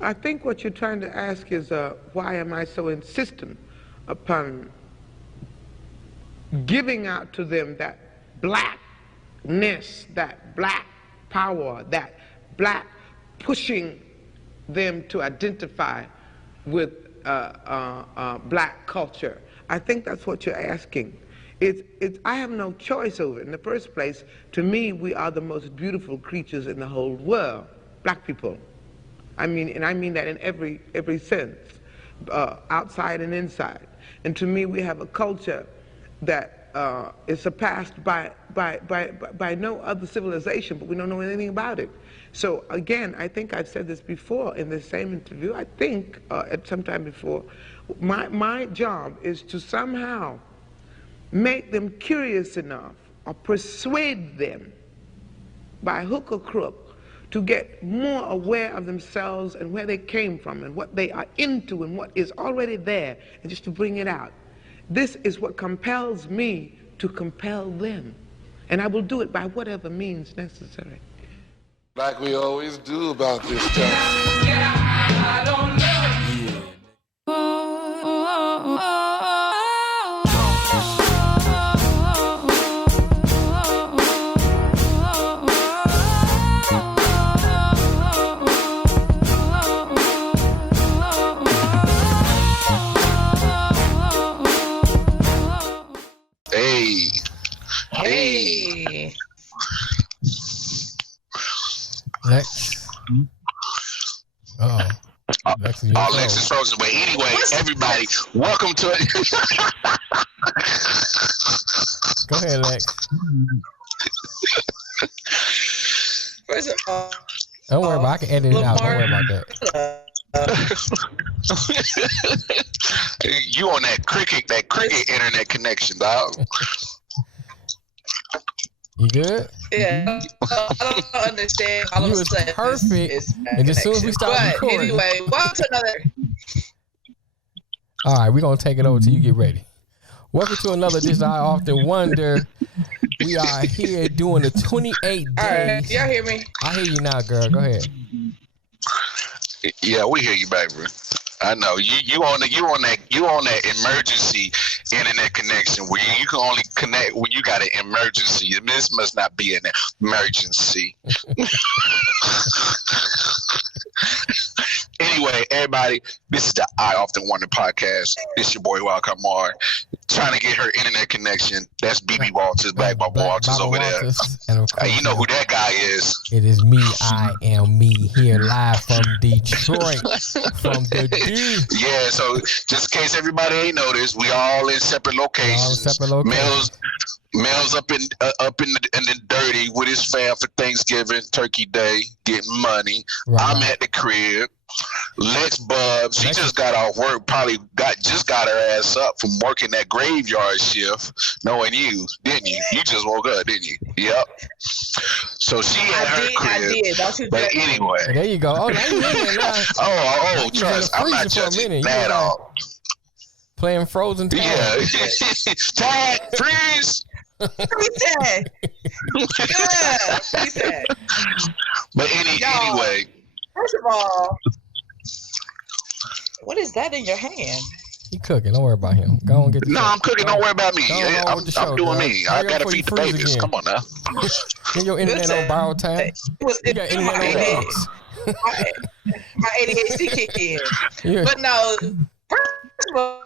I think what you're trying to ask is why am I so insistent upon giving out to them that blackness, that black power, that black pushing them to identify with black culture. I think that's what you're asking. I have no choice over it. In the first place, to me, we are the most beautiful creatures in the whole world, black people. I mean, and I mean that in every sense, outside and inside. And to me, we have a culture that is surpassed by no other civilization, but we don't know anything about it. So again, I think I've said this before in this same interview, I think at some time before, my job is to somehow make them curious enough or persuade them by hook or crook to get more aware of themselves and where they came from and what they are into and what is already there, and just to bring it out. This is what compels me to compel them, and I will do it by whatever means necessary. Like we always do about this time. Yeah, I don't know. Hey. Lex. Lex is Lex is frozen. But anyway, everybody, welcome to it. Go ahead, Lex. First of all, don't worry about it. I can edit it out. Don't worry about that. You on that cricket internet connection, dog. You good? Yeah, I don't understand. All you of a was sudden, perfect. And as soon as we start recording. Anyway, welcome to another. All right, we're going to take it over till you get ready. Welcome to another edition. I Often Wonder. We are here doing the 28 days. All right, y'all hear me? I hear you now, girl. Go ahead. Yeah, we hear you, baby. I know you on that emergency internet connection where you can only connect when you got an emergency. This must not be an emergency. Anyway, everybody, this is the I Often Wonder podcast. It's your boy Wildcard Mar, trying to get her internet connection. That's BB Walters, Black Bob Walters over there. And of course, you know who that guy is. It is me. I am me here live from Detroit, from the D. Yeah, so just in case everybody ain't noticed, we all in separate locations. Mel's up in the dirty with his fam for Thanksgiving, Turkey Day, getting money. Right. I'm at the crib. Lex Bubs, she just got off work, just got her ass up from working that graveyard shift, knowing you, didn't you? You just woke up, didn't you? Yep. So she at her crib. I did. Don't you but anyway. There you go. Oh, trust. I'm not judging at all. Playing Frozen tag. Yeah. Tag, freeze. Tag. Yeah, tag. But anyway. First of all, what is that in your hand? He cooking. Don't worry about him. Go on, get the No, show. I'm cooking. Don't worry about me. I'm show, doing me. I gotta feed the babies. Again. Come on now. Get your internet on borrowed time. You got internet on X. My ADHD kick in. Yeah. But no, first of all,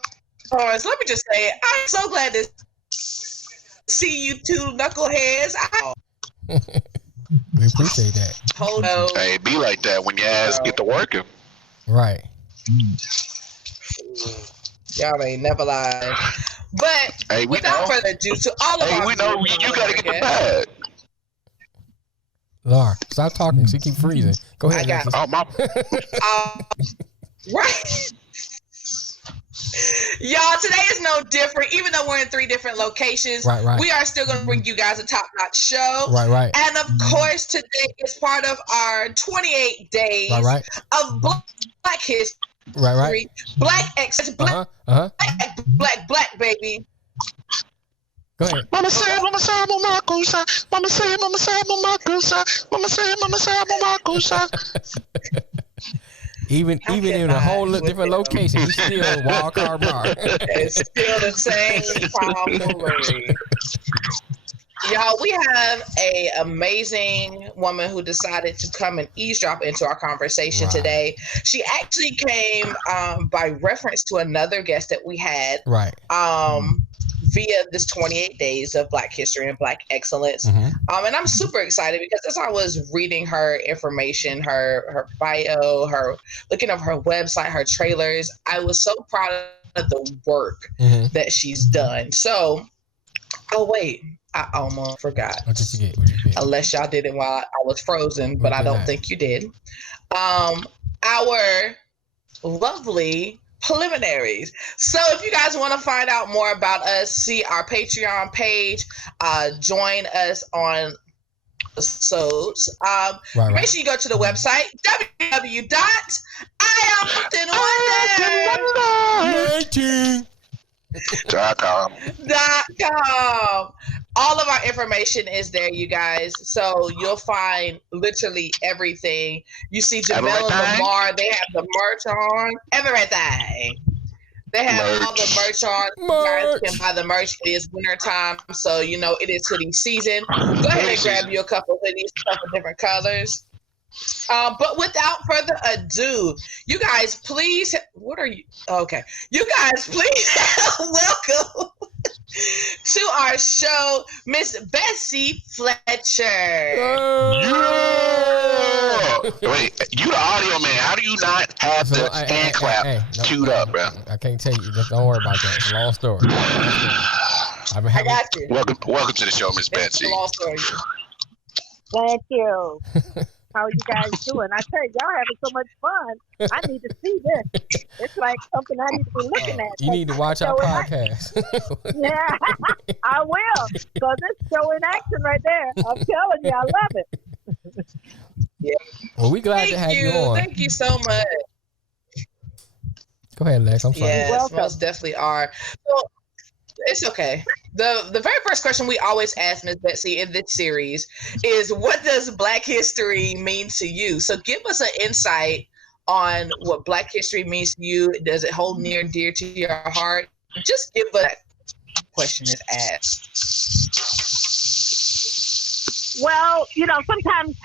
let me just say, I'm so glad to see you two knuckleheads. We appreciate that. Hold on. Hey, it be like that when your ass get to working. Right. Y'all ain't never lied. But hey, without further ado, to all of our we know you gotta get the bag. Laura, stop talking. She keep freezing. Go ahead. Right. Y'all, today is no different. Even though we're in 3 different locations, right. we are still going to bring you guys a top-notch show. Right. And of course, today is part of our 28 days of Black history. Right. Black excess, black, baby. Go ahead. Mama said, Mama Kusa. Mama said, Mama Kusa. Mama said, Mama Kusa. Even in a whole different location, he's still Wild Card Bar. It's still the same tomfoolery. Y'all, we have a amazing woman who decided to come and eavesdrop into our conversation today. She actually came by reference to another guest that we had. Right. Via this 28 days of Black history and Black excellence. And I'm super excited because as I was reading her information, her bio, her looking up her website, her trailers, I was so proud of the work that she's done. So, wait, I almost forgot. What did you get? Unless y'all did it while I was frozen, but I don't think you did. Our lovely preliminaries. So if you guys want to find out more about us, see our Patreon page, join us on episodes. Make sure you go to the website www.IamOftenWonderDot.com. All of our information is there, you guys. So you'll find literally everything. You see Jamel and Lamar, they have the merch on. Everything. They have all the merch on. You guys can buy the merch. It is winter time, so you know it is hoodie season. Go ahead and grab you a couple of hoodies, a couple of different colors. But without further ado, you guys, please. What are you? Okay, you guys, please welcome to our show, Miss Bessie Fletcher. Yeah. Wait, you the audio man. How do you not have the hand clap queued up, bro? I can't tell you. Just don't worry about that. It's a long story. I got you. Welcome to the show, Miss Betsy. It's a long story. Thank you. How are you guys doing? I tell you, y'all having so much fun. I need to see this. It's like something I need to be looking at. You need to watch our podcast. Yeah, I will. Because it's show in action right there. I'm telling you, I love it. Yeah. Well, we're glad to have you on. Thank you so much. Go ahead, Lex. I'm sorry. Yes, most definitely are. So, it's okay. The very first question we always ask Ms. Betsy in this series is, what does Black history mean to you? So give us an insight on what Black history means to you. Does it hold near and dear to your heart? Just give us that question is asked. Well, you know, sometimes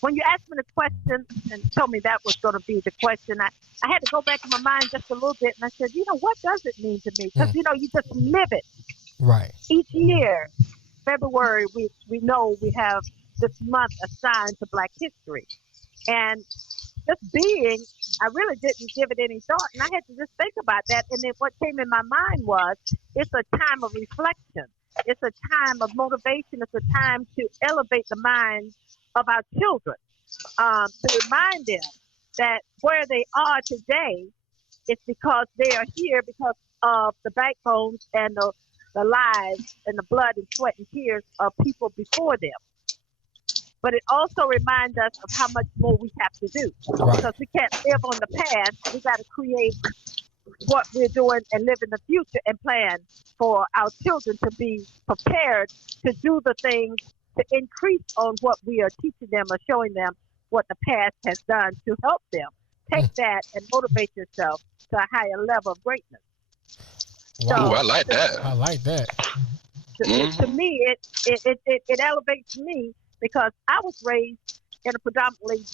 when you ask me the question and told me that was going to be the question, I had to go back in my mind just a little bit, and I said, you know, what does it mean to me? Because, you know, you just live it. Right. Each year, February, we know we have this month assigned to Black history. And just being, I really didn't give it any thought, and I had to just think about that. And then what came in my mind was, it's a time of reflection. It's a time of motivation. It's a time to elevate the minds of our children, to remind them that where they are today is because they are here because of the backbones and the lives and the blood and sweat and tears of people before them. But it also reminds us of how much more we have to do. Right. Because we can't live on the past. We got to create what we're doing and live in the future and plan for our children to be prepared to do the things to increase on what we are teaching them or showing them what the past has done to help them. Take that and motivate yourself to a higher level of greatness. Wow. So, Ooh, I like that. I like that. To me, it elevates me because I was raised in a predominantly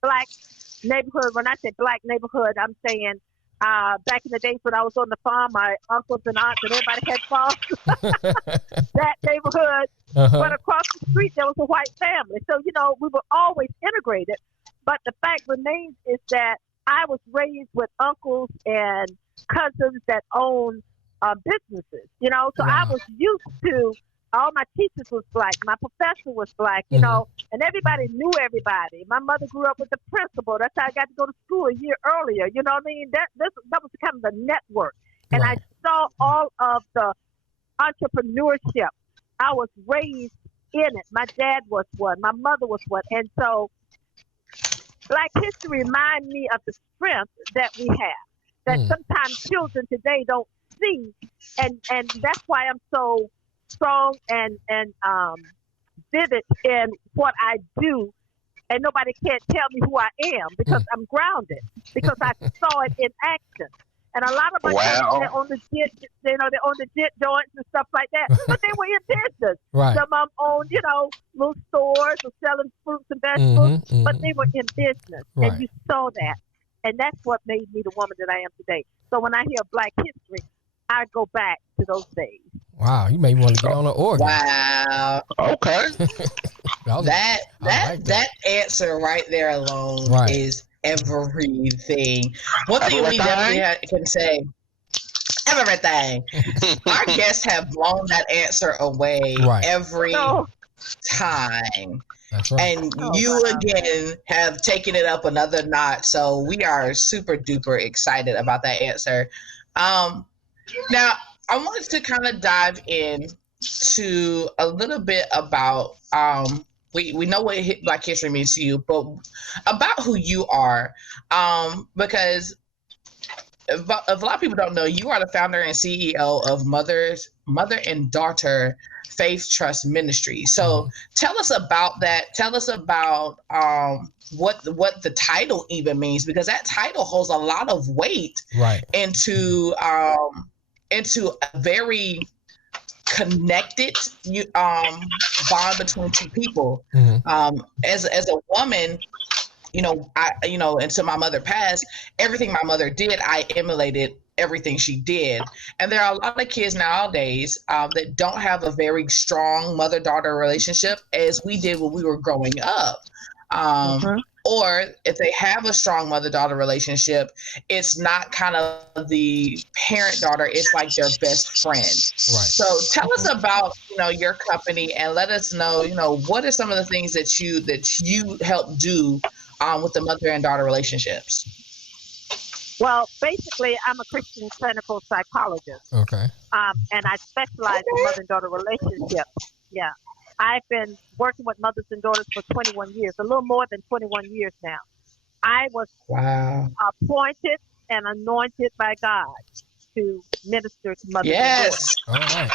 Black neighborhood. When I say Black neighborhood, I'm saying back in the days when I was on the farm, my uncles and aunts and everybody had farms. That neighborhood. But across the street, there was a white family. So, you know, we were always integrated. But the fact remains is that I was raised with uncles and cousins that own businesses, you know. So I was used to, all my teachers was Black. My professor was Black, you know, and everybody knew everybody. My mother grew up with the principal. That's how I got to go to school a year earlier. You know what I mean? That was kind of the network. And I saw all of the entrepreneurship. I was raised in it. My dad was one. My mother was one. And so Black history reminds me of the strength that we have, that sometimes children today don't see. And that's why I'm so strong and vivid in what I do and nobody can't tell me who I am because I'm grounded, because I saw it in action. And a lot of my cousins, they're on the jet, they're on the jet joints and stuff like that, but they were in business. Right. Some of them owned, little stores or selling fruits and vegetables, but they were in business, and you saw that. And that's what made me the woman that I am today. So when I hear Black history, I go back to those days. Wow, you may want to get on an organ. Wow. Okay. that answer right there alone is everything. One thing we definitely can say, everything. Our guests have blown that answer away every time. That's right. And you again have taken it up another notch. So we are super duper excited about that answer. Now I wanted to kind of dive in to a little bit about we know what Black history means to you, but about who you are, because if a lot of people don't know, you are the founder and CEO of Mother and Daughter Faith Trust Ministry. So tell us about that. Tell us about what the title even means, because that title holds a lot of weight into a very connected bond between two people. As a woman, until my mother passed, everything my mother did, I emulated everything she did. And there are a lot of kids nowadays that don't have a very strong mother-daughter relationship as we did when we were growing up. Or if they have a strong mother-daughter relationship, it's not kind of the parent-daughter, it's like their best friend. Right. So tell us about, your company, and let us know, what are some of the things that you help do with the mother and daughter relationships? Well, basically, I'm a Christian clinical psychologist. Okay. And I specialize in mother and daughter relationships. Yeah. I've been working with mothers and daughters for 21 years, a little more than 21 years now. I was appointed and anointed by God to minister to mothers and daughters. All right.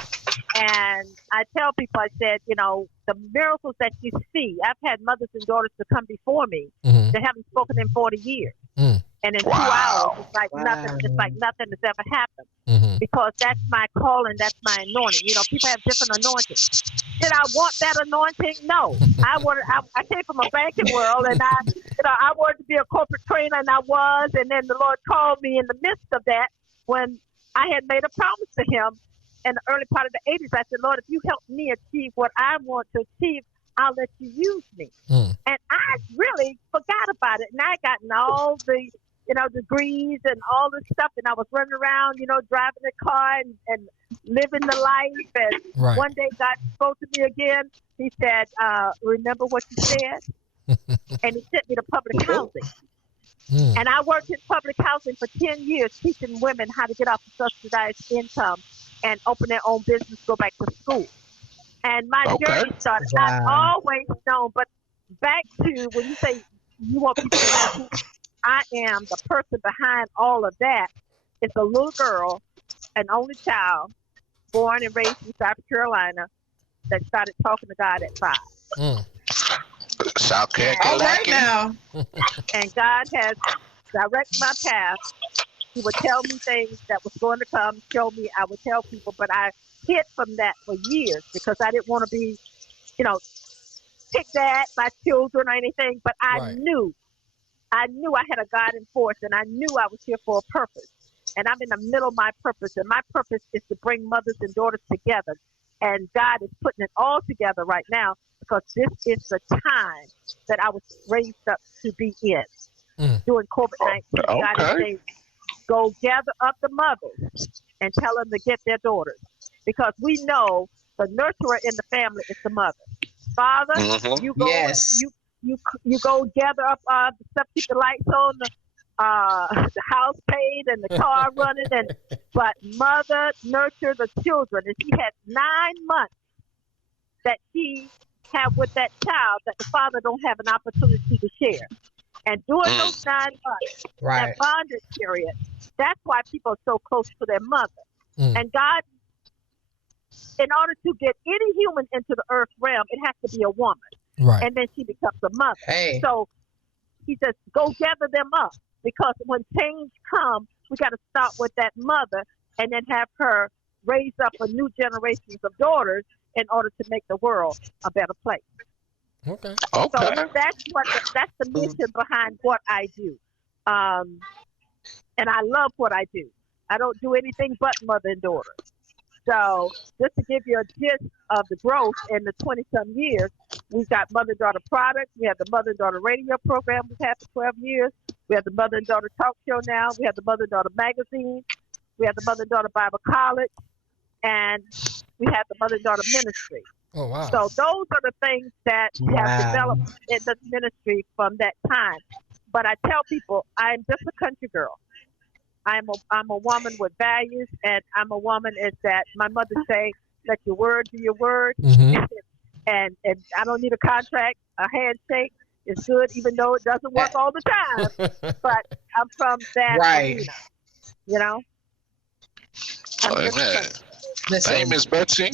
And I tell people, I said, the miracles that you see, I've had mothers and daughters to come before me that haven't spoken in 40 years. And in 2 hours, it's like nothing has ever happened. Because that's my calling, that's my anointing. People have different anointings. Did I want that anointing? No. I came from a banking world, and I wanted to be a corporate trainer, and I was. And then the Lord called me in the midst of that when I had made a promise to Him in the early part of the 80s. I said, Lord, if you help me achieve what I want to achieve, I'll let you use me. And I really forgot about it. And I gotten all the degrees and all this stuff. And I was running around, driving the car and living the life. And one day God spoke to me again. He said, remember what you said? And He sent me to public housing. And I worked in public housing for 10 years, teaching women how to get off of subsidized income and open their own business, go back to school. And my journey started. I've always known, but back to when you say you want people to know who I am, the person behind all of that is a little girl, an only child, born and raised in South Carolina, that started talking to God at 5. South Carolina. All right now. And God has directed my path. He would tell me things that was going to come, show me. I would tell people, but I hid from that for years because I didn't want to be, picked at by children or anything. But I knew I had a guiding force, and I knew I was here for a purpose. And I'm in the middle of my purpose, and my purpose is to bring mothers and daughters together. And God is putting it all together right now because this is the time that I was raised up to be in. During COVID-19, God is saying, go gather up the mothers and tell them to get their daughters. Because we know the nurturer in the family is the mother. Father, you go you go gather up the stuff, keep the lights on, the house paid and the car running, but mother nurture the children. And she had 9 months that she had with that child that the father don't have an opportunity to share. And during those 9 months, that bondage period, that's why people are so close to their mother. And God, in order to get any human into the earth realm, it has to be a woman. Right. And then she becomes a mother. Hey. So he says, go gather them up, because when change comes, we got to start with that mother and then have her raise up a new generations of daughters in order to make the world a better place. Okay. So that's the mission behind what I do. And I love what I do. I don't do anything but mother and daughter. So just to give you a gist of the growth in the 20-some years, we've got mother-daughter products. We have the mother-daughter radio program we've had for 12 years. We have the mother and daughter talk show now. We have the mother-daughter magazine. We have the mother-daughter Bible college. And we have the mother-daughter ministry. Oh, wow. So those are the things that we have developed in this ministry from that time. But I tell people, I am just a country girl. I'm a woman with values, and I'm a woman is that my mother say, let your word be your word. Mm-hmm. and I don't need a contract. A handshake is good, even though it doesn't work all the time. But I'm from that arena, you know? Amen. Hey, Miss Betsy.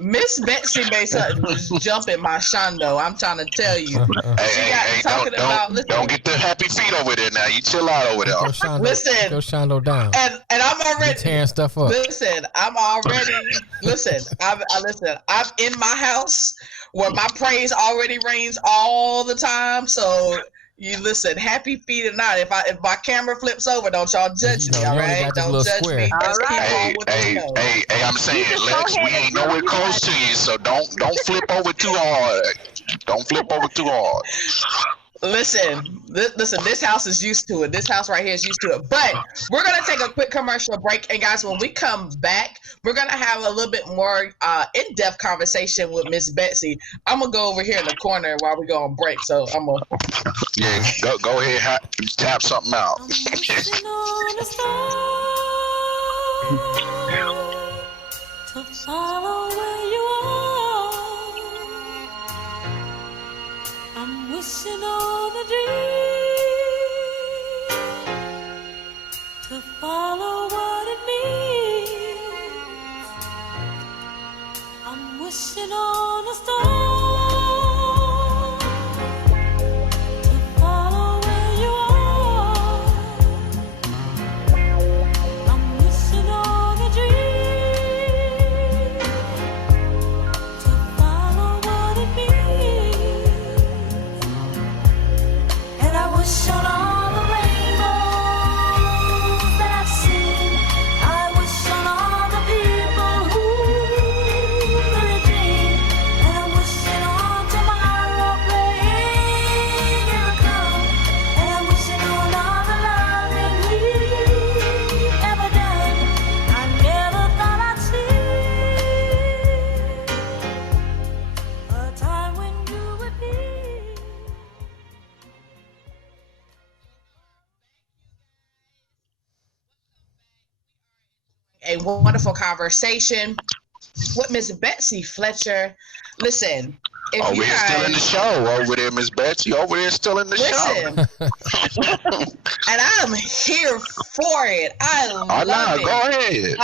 Miss Betsy made something was jumping my shondo. I'm trying to tell you. Don't get the happy feet over there now. You chill out over there. Go shondo down. And I'm already tearing stuff up. I'm in my house where my praise already reigns all the time. So you listen, happy feet or not. If my camera flips over, don't y'all judge me, all right? Don't judge me. Just keep on with the show. Hey, I'm saying, Lex, we ain't nowhere close to you, so don't flip over too hard. Don't flip over too hard. Listen, this house is used to it. This house right here is used to it. But we're going to take a quick commercial break. And guys, when we come back, we're going to have a little bit more in-depth conversation with Miss Betsy. I'm going to go over here in the corner while we go on break. So I'm going to... Yeah, go ahead, tap something out. To follow where you are, I'm wishing on a dream to follow what it means. I'm wishing on a star. A wonderful conversation with Miss Bessie Fletcher. Listen, if you guys still in the show over there, Miss Betsy. Over there, still in the show. And I'm here for it. I love it. Go ahead.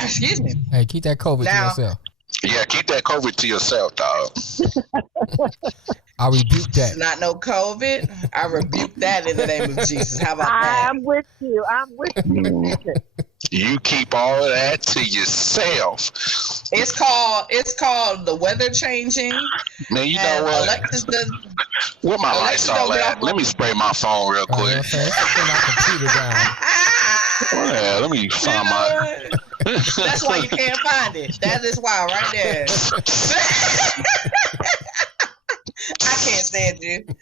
Excuse me. Hey, keep that COVID to yourself. Yeah, keep that COVID to yourself, dog. I rebuke that. Not no COVID. I rebuke that in the name of Jesus. How about that? I'm with you. You keep all of that to yourself. It's called the weather changing. Man, you know what? Alexis does. Where my lights all at? Let me spray my phone real quick. Yeah, let me find my. That's why you can't find it. That is why, right there. I can't stand you. Isn't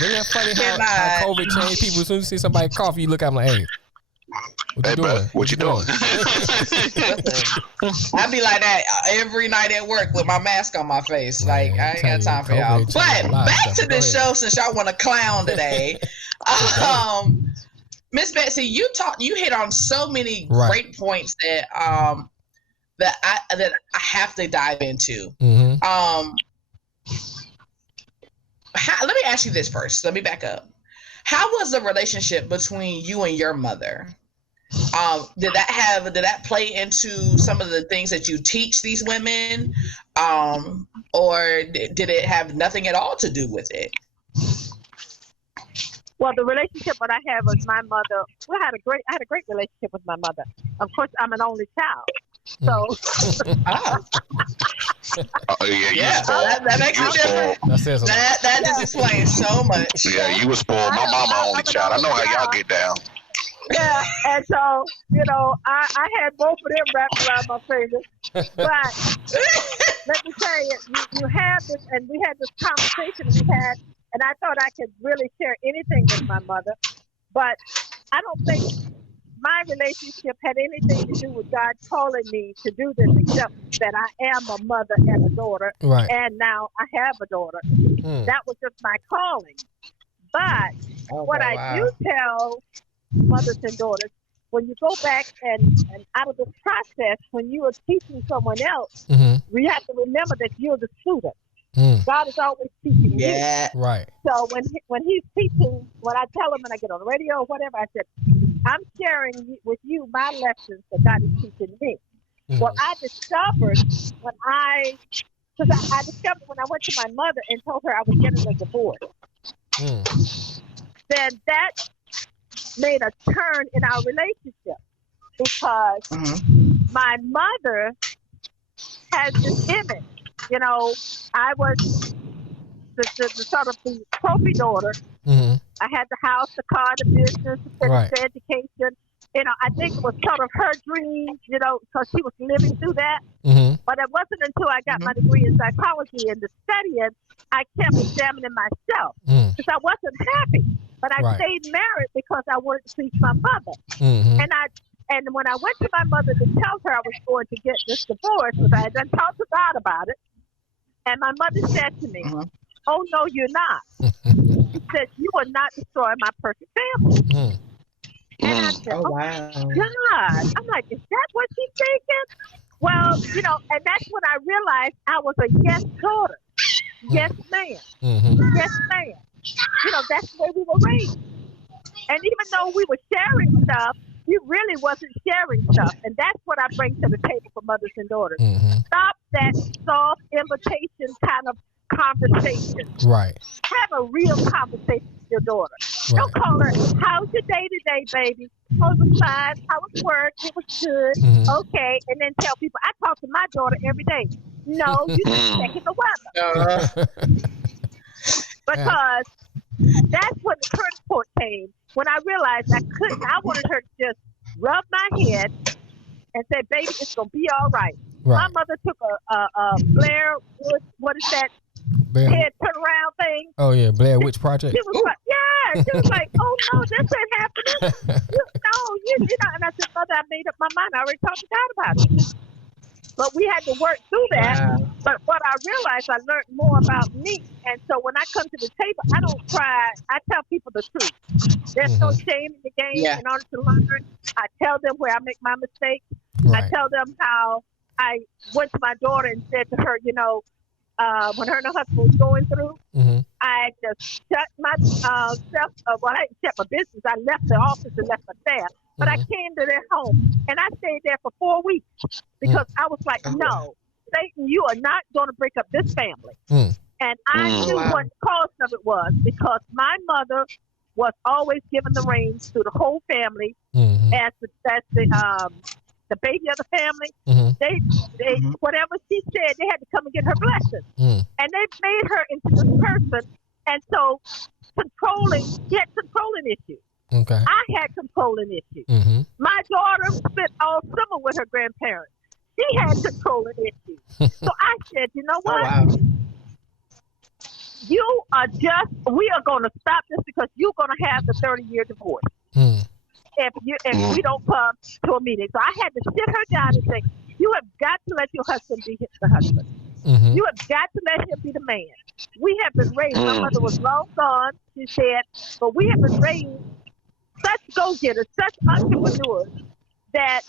that funny how COVID changed people? As soon as you see somebody cough, you look at them like, hey, what you doing? I be like that every night at work with my mask on my face. Like, I ain't got time for y'all. But back to the show, since y'all want to clown today. Miss Betsy, you hit on so many great points that that I have to dive into. Mm-hmm. Let me ask you this first. Let me back up. How was the relationship between you and your mother? Did that play into some of the things that you teach these women, or did it have nothing at all to do with it? Well, the relationship that I had with my mother, I had a great relationship with my mother. Of course, I'm an only child, so. Yeah, that makes a difference. That just explains so much. Yeah, you were spoiled. My mama only child. I know how y'all get down. Yeah, and so I had both of them wrapped around my fingers. But let me tell you, you have this, and we had this conversation we had. And I thought I could really share anything with my mother, but I don't think my relationship had anything to do with God calling me to do this, except that I am a mother and a daughter, and now I have a daughter. That was just my calling. But I do tell mothers and daughters, when you go back and out of this process, when you are teaching someone else, we have to remember that you're the student. God is always teaching you. Right. So when he's teaching, when I tell him when I get on the radio or whatever, I said, I'm sharing with you my lessons that God is teaching me. What I discovered when I discovered when I went to my mother and told her I was getting a divorce, then that made a turn in our relationship, because my mother has this image. I was the sort of the trophy daughter. I had the house, the car, the business, the education. I think it was sort of her dream, because she was living through that. But it wasn't until I got my degree in psychology and the studying, I kept examining myself, because I wasn't happy. But I stayed married because I wanted to please my mother. And when I went to my mother to tell her I was going to get this divorce, because I had done talked to God about it, and my mother said to me, "Oh, no, you're not." She said, "You are not destroying my perfect family." And I said, "Oh, wow. God." I'm like, is that what she's thinking? Well, and that's when I realized I was a yes daughter. Yes, ma'am. Yes, ma'am. That's the way we were raised. And even though we were sharing stuff, you really wasn't sharing stuff. And that's what I bring to the table for mothers and daughters. Stop that soft invitation kind of conversation. Right. Have a real conversation with your daughter. Don't call her, "How's your day today, baby?" "Oh, it was fine. How was work?" "It was good." "Okay." And then tell people, "I talk to my daughter every day." No, you just checking the weather. Because that's when the curtain port came. When I realized I wanted her to just rub my head and say, "Baby, it's going to be all right." My mother took a Blair Witch, what is that? Head turnaround thing. Oh, yeah, Blair Witch Project. She was like, she was like, "Oh, no, this ain't happening." And I said, "Mother, I made up my mind. I already talked to God about it." But we had to work through that. Wow. But what I realized, I learned more about me. And so when I come to the table, I don't try. I tell people the truth. There's no shame in the game. In order to learn, I tell them where I make my mistakes. I tell them how I went to my daughter and said to her, when her and her husband was going through, I just shut myself. Well, I didn't shut my business. I left the office and left my staff. But I came to their home, and I stayed there for 4 weeks because I was like, "No, Satan, you are not going to break up this family." And I knew what the cause of it was, because my mother was always given the reins to the whole family as the baby of the family. They whatever she said, they had to come and get her blessing. And they made her into this person. And so she had controlling issues. Okay. I had controlling issues. My daughter spent all summer with her grandparents. She had controlling issues. So I said, "You know what? We are going to stop this, because you're going to have the 30-year divorce if we don't come to a meeting." So I had to sit her down and say, "You have got to let your husband be the husband. You have got to let him be the man. We have been raised." My mother was long gone, she said, "but we have been raised such go-getters, such entrepreneurs, that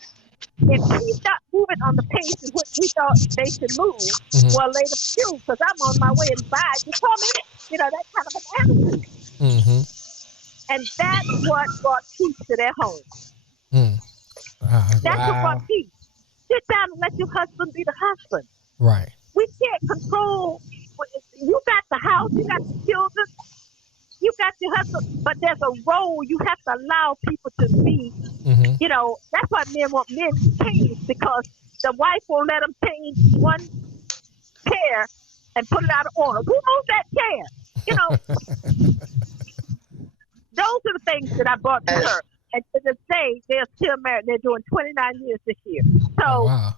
if he's not moving on the pace in which we thought they should move, well, lay the pew, because I'm on my way and buy. You call me?" That kind of an attitude. And that's what brought peace to their home. That's what brought peace. Sit down and let your husband be the husband. Right. We can't control. You got the house, you got the children, you got your husband, but there's a role you have to allow people to be. Mm-hmm. You know, that's why men want men to change, because the wife won't let them change one chair and put it out of order. Who moved that chair? You know, those are the things that I brought to her. And to this day, they're still married. They're doing 29 years this year. So, wow.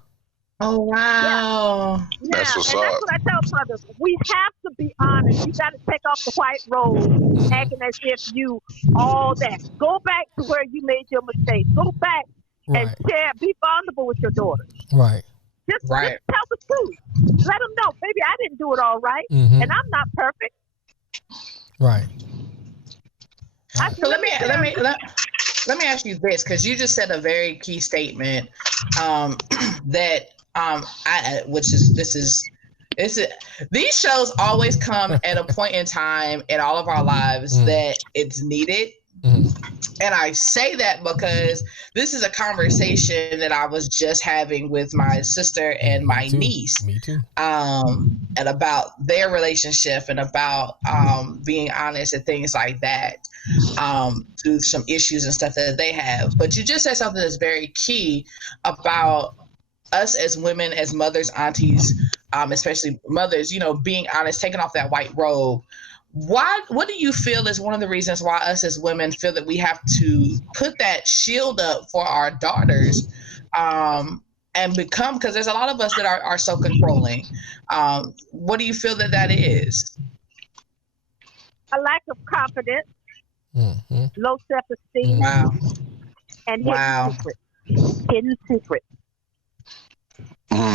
Oh, wow. Yeah, That's what's and up. that's what I tell brothers. We have to be honest. You got to take off the white robe, acting as if you all that. Go back to where you made your mistakes. Go back and share. Be vulnerable with your daughter. Right. Just tell the truth. Let them know, baby, I didn't do it all right, Mm-hmm. and I'm not perfect. Right. So let me ask you this, because you just said a very key statement that these shows always come at a point in time in all of our lives that it's needed. And I say that because this is a conversation that I was just having with my sister and my niece. Me too. And about their relationship and about being honest and things like that, through some issues and stuff that they have. But you just said something that's very key about us as women, as mothers, aunties, especially mothers, you know, being honest, taking off that white robe. What do you feel is one of the reasons why us as women feel that we have to put that shield up for our daughters, and become, because there's a lot of us that are so controlling. What do you feel that is? A lack of confidence, low self-esteem, and hidden secrets.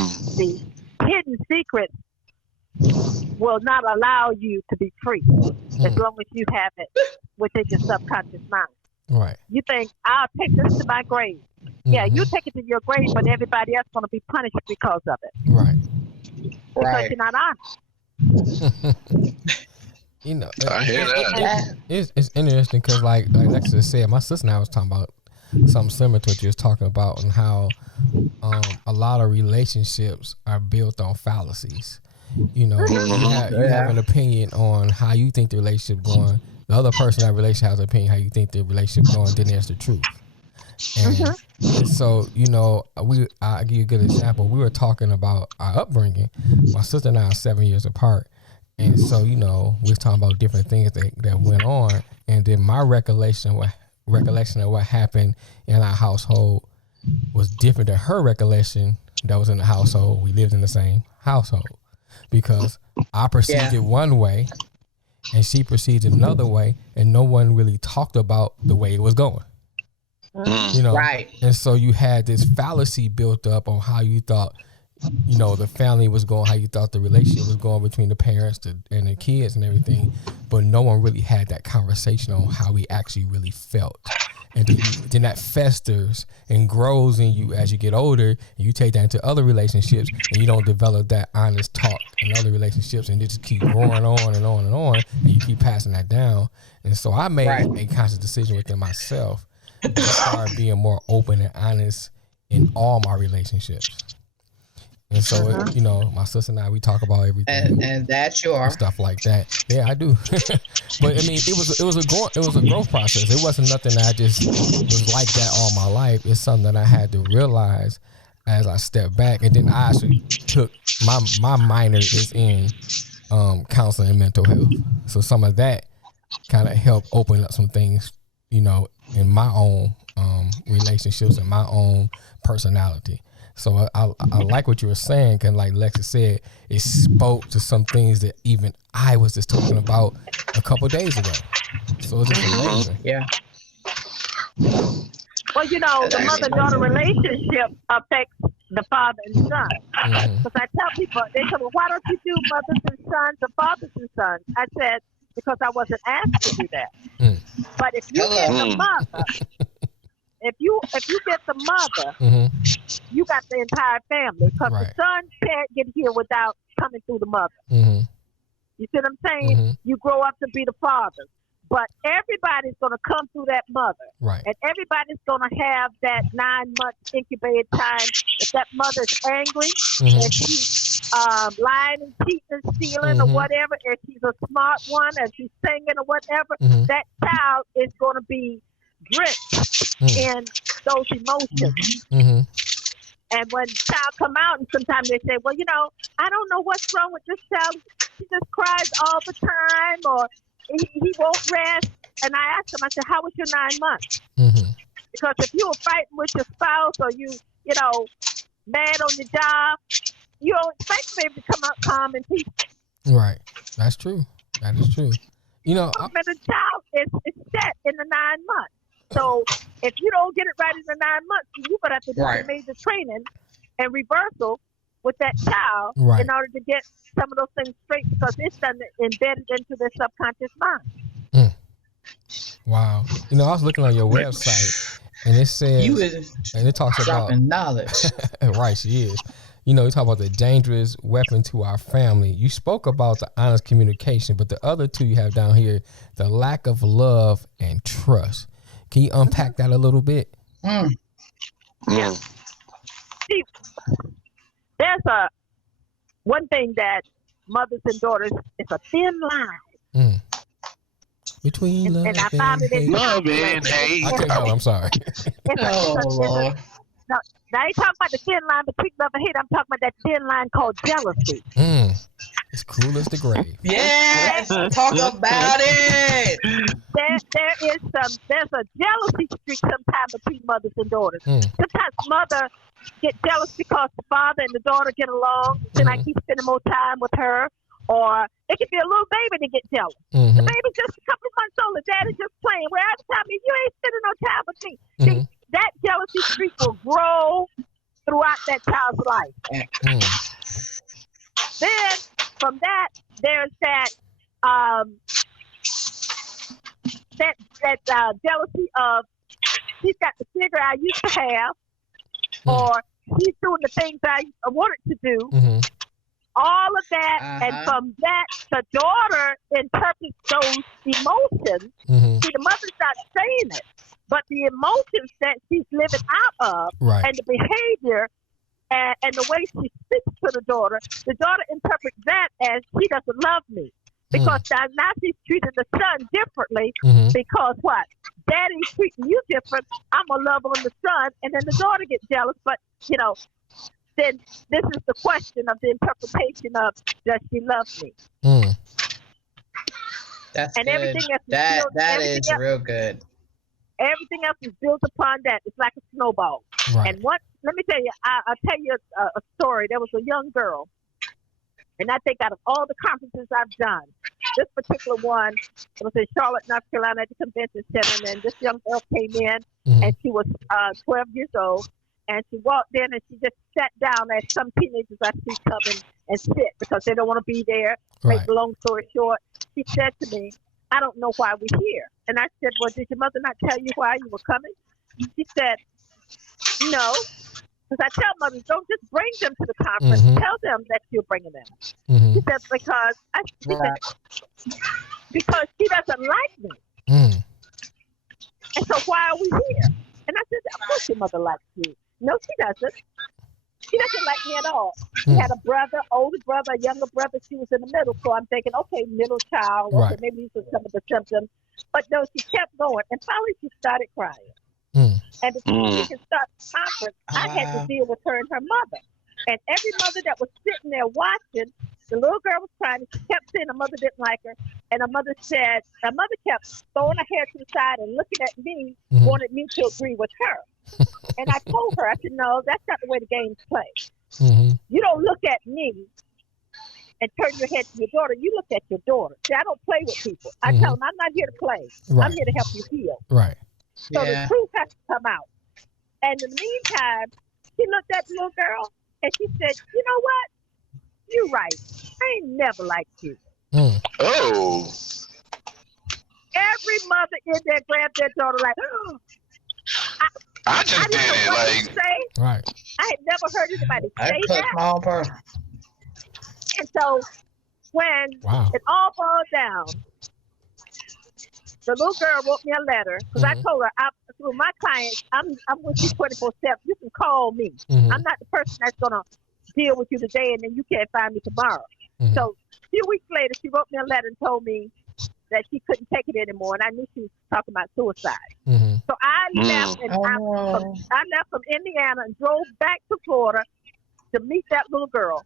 See, hidden secrets will not allow you to be free as long as you have it within your subconscious mind. Right. You think, I'll take this to my grave. Yeah, you take it to your grave, but everybody else going to be punished because of it. Right. Because you're not honest. You know, I hear that. It's interesting because, like Lexus said, my sister and I was talking about something similar to what you was talking about, and how a lot of relationships are built on fallacies. You know, you have an opinion on how you think the relationship going. The other person in that relationship has an opinion how you think the relationship going. Then there's the truth. And so, you know, I'll give you a good example. We were talking about our upbringing. My sister and I are 7 years apart. And so, you know, we were talking about different things that went on. And then my recollection of what happened in our household was different than her recollection that was in the household. We lived in the same household, because I perceived it one way and she perceived it another way, and no one really talked about the way it was going. You know, and so you had this fallacy built up on how you thought, you know, the family was going, how you thought the relationship was going between the parents and the kids and everything, but no one really had that conversation on how we actually really felt. And then that festers and grows in you as you get older, and you take that into other relationships, and you don't develop that honest talk in other relationships, and it just keep going on and on and on, and you keep passing that down. And so I made a conscious decision within myself to start being more open and honest in all my relationships. And so, you know, my sister and I, we talk about everything, and that's your stuff like that. Yeah, I do. But I mean, it was a growth process. It wasn't nothing that I just was like that all my life. It's something that I had to realize as I stepped back, and then I actually took my minor is in counseling and mental health. So some of that kind of helped open up some things, you know, in my own relationships and my own personality. So I like what you were saying, because like Lexi said, it spoke to some things that even I was just talking about a couple of days ago. So it's just amazing. Yeah. Well, you know, the mother-daughter relationship affects the father and son. Because I tell people, they say, well, why don't you do mothers and sons or fathers and sons? I said, because I wasn't asked to do that. But if you get the mother, if you get the mother, you got the entire family, because the son can't get here without coming through the mother. You see what I'm saying? You grow up to be the father. But everybody's going to come through that mother. Right. And everybody's going to have that 9 months incubated time. If that mother's angry, if she's lying and cheating and stealing or whatever, if she's a smart one, if she's singing or whatever, that child is going to be drenched in those emotions. And when child come out, and sometimes they say, well, you know, I don't know what's wrong with this child. He just cries all the time, or he won't rest. And I asked him, I said, how was your 9 months? Because if you were fighting with your spouse, or you know, mad on your job, you don't expect the baby to come out calm and peaceful. Right. That's true. That is true. You know, the child is set in the 9 months. So if you don't get it right in the 9 months, you're going to have to do some major training and reversal with that child in order to get some of those things straight, because it's done embedded into their subconscious mind. Wow. You know, I was looking on your website, and it says, and it talks about knowledge. Right, she is. You know, you talk about the dangerous weapon to our family. You spoke about the honest communication, but the other two you have down here, the lack of love and trust. Can you unpack that a little bit? Yeah. See, there's one thing that mothers and daughters, it's a thin line. Between love and hate. Love and hate. I can't help. I'm sorry. Lord. Now, I ain't talking about the thin line between love and hate. I'm talking about that thin line called jealousy. It's cool as the grave. Yes, talk about it. There's a jealousy streak sometimes between mothers and daughters. Sometimes mother get jealous because the father and the daughter get along, and I keep spending more time with her. Or it could be a little baby to get jealous. The baby's just a couple of months old, and daddy's just playing. Where every time you ain't spending no time with me. See, that jealousy streak will grow throughout that child's life. Then from that, there's that jealousy of she's got the figure I used to have, or he's doing the things I wanted to do. All of that, and from that, the daughter interprets those emotions. See, the mother's not saying it, but the emotions that she's living out of, and the behavior and the way she speaks to the daughter interprets that as she doesn't love me. Because now she's treating the son differently, because what? Daddy's treating you different, I'm going to love on the son, and then the daughter gets jealous, but, you know, then this is the question of the interpretation of, does she love me? That's and good. Everything else that is real good. Everything else is built upon that. It's like a snowball. And let me tell you, I'll tell you a story. There was a young girl, and I think out of all the conferences I've done, this particular one, it was in Charlotte, North Carolina at the convention center, and this young girl came in, and she was 12 years old. And she walked in and she just sat down as some teenagers I see come and sit because they don't want to be there. Make a long story short, she said to me, I don't know why we're here. And I said, well, did your mother not tell you why you were coming? She said, no. Because I tell mothers, don't just bring them to the conference. Tell them that you're bringing them. She said, because she doesn't like me. And so why are we here? And I said, of course your mother likes you. No, she doesn't. She doesn't like me at all. She had a brother, older brother, a younger brother. She was in the middle. So I'm thinking, okay, middle child. Okay, maybe these are some of the symptoms. But no, she kept going. And finally she started crying. And before she could start the conference, I had to deal with her and her mother. And every mother that was sitting there watching, the little girl was crying. She kept saying her mother didn't like her. And her mother kept throwing her hair to the side and looking at me, wanted me to agree with her. And I told her, I said, no, that's not the way the game's played. You don't look at me and turn your head to your daughter. You look at your daughter. See, I don't play with people. I tell them, I'm not here to play. I'm here to help you heal. So the truth has to come out. And in the meantime, she looked at the little girl and she said, you know what? You're right. I ain't never liked you. Oh. Every mother in there grabbed their daughter like, I just did it. I had never heard anybody say that. My own person. And so when it all boiled down, the little girl wrote me a letter because I told her, through my clients, I'm with you 24/7. You can call me. I'm not the person that's gonna deal with you today and then you can't find me tomorrow. So a few weeks later, she wrote me a letter and told me that she couldn't take it anymore, and I knew she was talking about suicide. So I left and I left from Indiana and drove back to Florida to meet that little girl.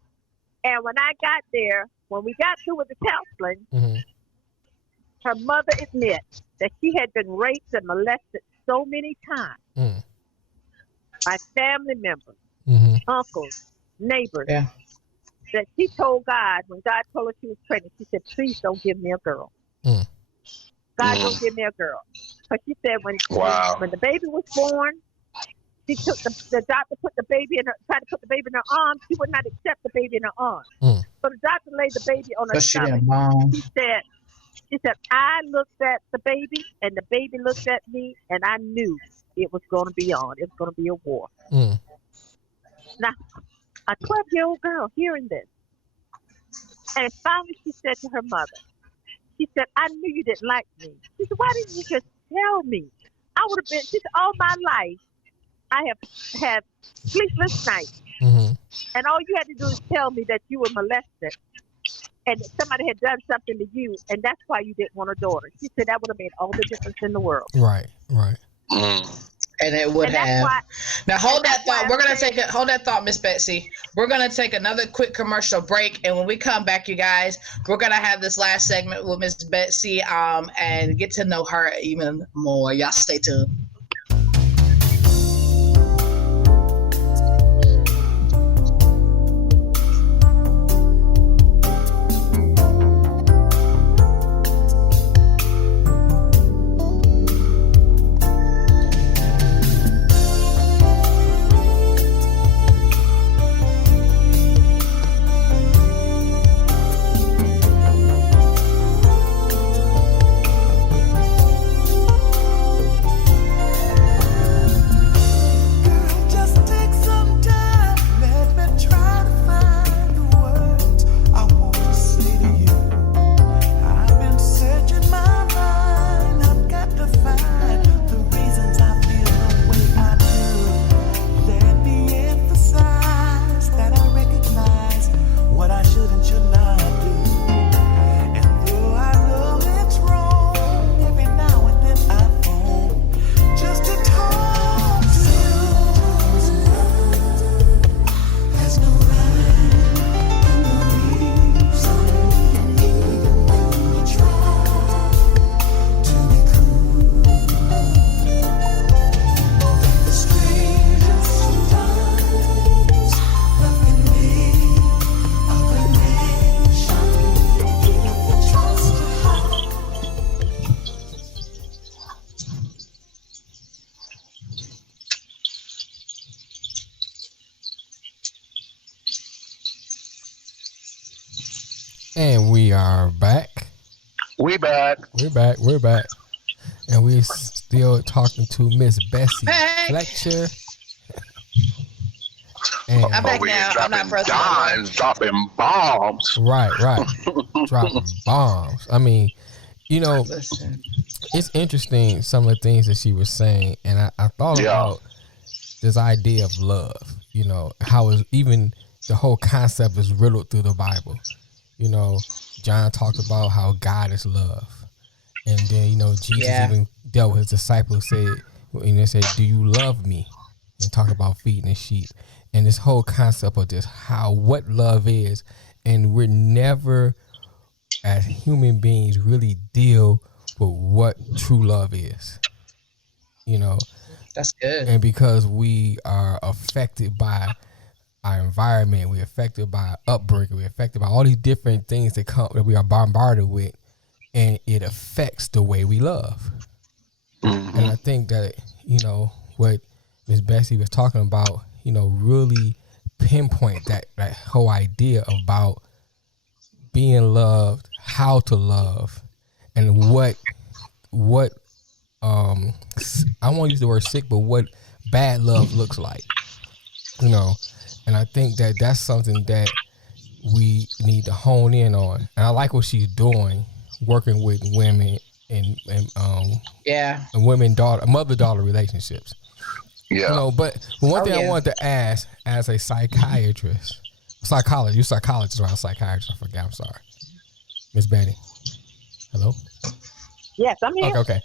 And when I got there, when we got through with the counseling, her mother admits that she had been raped and molested so many times by family members, uncles, neighbors, that she told God, when God told her she was pregnant, she said, please don't give me a girl. God, don't give me a girl. Because she said when the baby was born, she took the doctor tried to put the baby in her arms. She would not accept the baby in her arms. So the doctor laid the baby on her stomach. She said, I looked at the baby and the baby looked at me and I knew it was going to be on. It was going to be a war. Now, a 12-year-old girl hearing this. And finally she said to her mother, she said, I knew you didn't like me. She said, why didn't you just tell me? I would have been, she said, all my life, I have had sleepless nights. And all you had to do is tell me that you were molested and that somebody had done something to you, and that's why you didn't want a daughter. She said that would have made all the difference in the world. Right. And it would have. Now hold that thought. We're gonna hold that thought, Miss Betsy. We're gonna take another quick commercial break, and when we come back, you guys, we're gonna have this last segment with Miss Betsy, and get to know her even more. Y'all stay tuned. And we are back. We're back. And we're still talking to Miss Bessie Fletcher. And I'm back now. I'm not frozen. Dropping bombs. Right. Dropping bombs. I mean, it's interesting some of the things that she was saying, and I thought about this idea of love. How is even the whole concept is riddled through the Bible. John talked about how God is love. And then, Jesus even dealt with his disciples, said, do you love me? And talk about feeding the sheep. And this whole concept of this, what love is. And we're never, as human beings, really deal with what true love is. That's good. And because we are affected by our environment, we're affected by upbringing, we're affected by all these different things that we are bombarded with, and it affects the way we love. And I think that, what Miss Bessie was talking about, really pinpoint that whole idea about being loved, how to love, and what I won't use the word sick, but what bad love looks like. And I think that that's something that we need to hone in on. And I like what she's doing, working with women and yeah, and mother-daughter relationships. Yeah. You know, but one thing I wanted to ask as a psychologist, you're psychologist or a psychiatrist, I forgot, I'm sorry. Miss Betty. Hello? Yes, I'm here. Okay.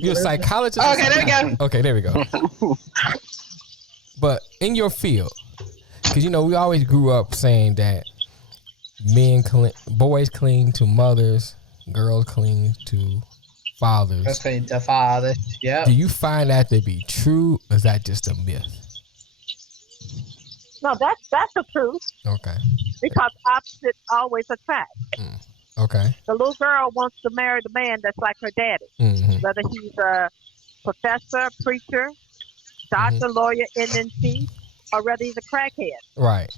You're a psychologist? Okay, there we go. Okay, there we go. But in your field, because, you know, we always grew up saying that boys cling to mothers, girls cling to fathers. Girls cling to fathers, yeah. Do you find that to be true, or is that just a myth? No, that's the truth. Okay. Because opposites always attract. Okay. The little girl wants to marry the man that's like her daddy, whether he's a professor, preacher, doctor, lawyer, NNC, or whether he's a crackhead. Right.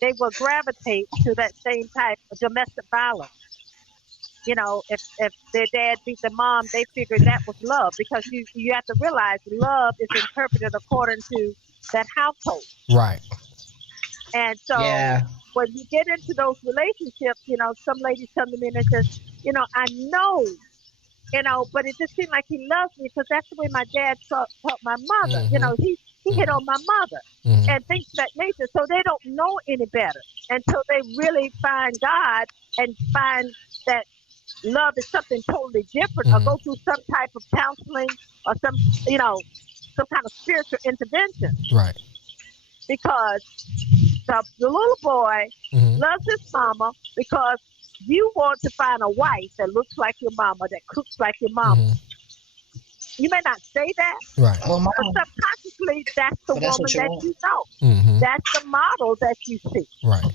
They will gravitate to that same type of domestic violence. You know, if their dad beat their mom, they figured that was love, because you have to realize love is interpreted according to that household. Right. And so when you get into those relationships, you know, some ladies come to me and they say, you know, I know, you know, but it just seemed like he loves me because that's the way my dad taught my mother. You know, he hit on my mother and things of that nature. So they don't know any better until they really find God and find that love is something totally different, or go through some type of counseling or some kind of spiritual intervention. Right. Because the little boy loves his mama because you want to find a wife that looks like your mama, that cooks like your mama. You may not say that, right? But subconsciously, that's the woman that you know. That's the model that you see. Right.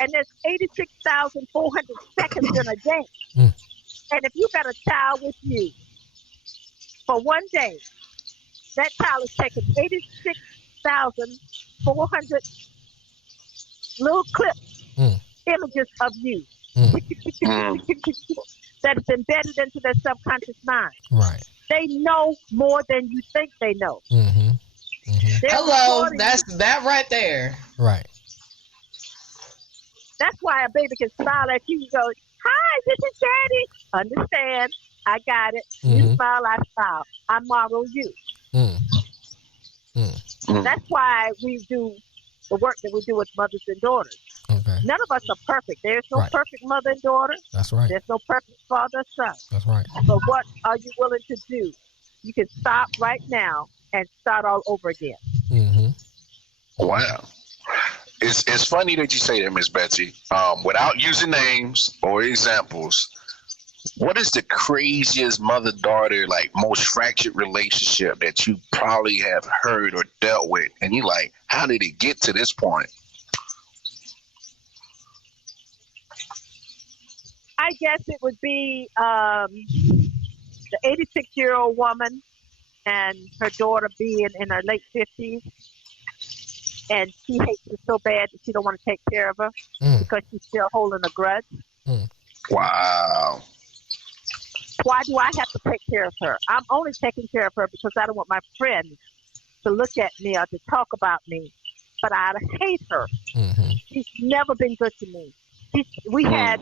And there's 86,400 seconds in a day. And if you got a child with you for one day, that child is taking 86,400 little clips, images of you that is embedded into their subconscious mind. Right. They know more than you think they know. Hello, that's that right there. Right. That's why a baby can smile at you and go, "Hi, this is Daddy." Understand? I got it. You smile, I smile. I model you. That's why we do the work that we do with mothers and daughters. Okay. None of us are perfect. There's no perfect mother and daughter. That's right. There's no perfect father and son. That's right. But what are you willing to do? You can stop right now and start all over again. Wow. It's funny that you say that, Miss Betsy. Without using names or examples, what is the craziest mother-daughter, like most fractured relationship that you probably have heard or dealt with? And you like, how did it get to this point? I guess it would be the 86-year-old woman and her daughter being in her late 50s. And she hates her so bad that she don't want to take care of her because she's still holding a grudge. Wow. Why do I have to take care of her? I'm only taking care of her because I don't want my friends to look at me or to talk about me. But I hate her. She's never been good to me. We had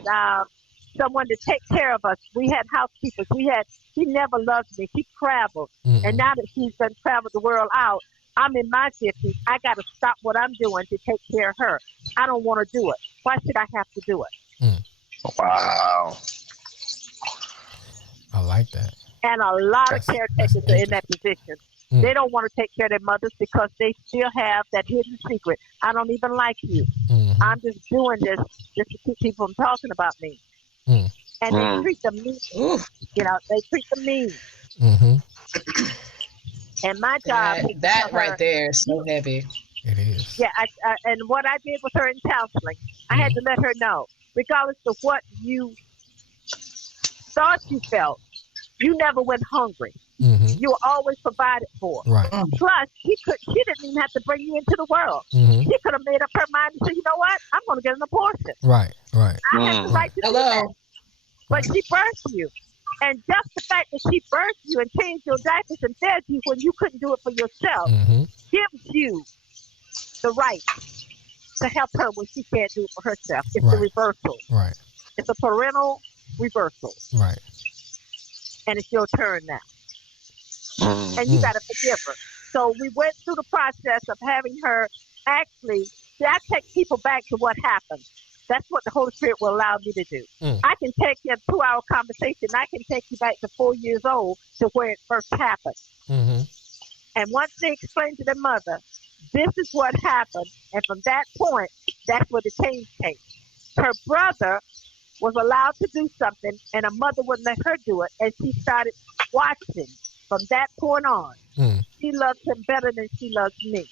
someone to take care of us. We had housekeepers. She never loved me. She traveled. And now that she's done traveled the world out, I'm in my 50s. I got to stop what I'm doing to take care of her. I don't want to do it. Why should I have to do it? Wow. I like that. And a lot of caretakers are in that position. They don't want to take care of their mothers because they still have that hidden secret. I don't even like you. I'm just doing this just to keep people from talking about me. And they treat them mean. You know, they treat them mean. And my job is that right there is so heavy. It is. Yeah, and what I did with her in counseling, I had to let her know, regardless of what you thought you felt, you never went hungry. You were always provided for. Right. Plus, she didn't even have to bring you into the world. She could have made up her mind and said, you know what, I'm going to get an abortion. Right. I had the right to do that. But she birthed you. And just the fact that she birthed you and changed your diapers and fed you when you couldn't do it for yourself gives you the right to help her when she can't do it for herself. It's the reversal. Right. It's a parental reversal. Right. and it's your turn now. And you got to forgive her. So we went through the process of having her actually, see, I take people back to what happened. That's what the Holy Spirit will allow me to do. I can take you a 2-hour conversation. I can take you back to 4 years old to where it first happened. And once they explained to their mother, this is what happened. And from that point, that's where the change came. Her brother was allowed to do something, and her mother wouldn't let her do it. And she started watching from that point on. She loved him better than she loves me.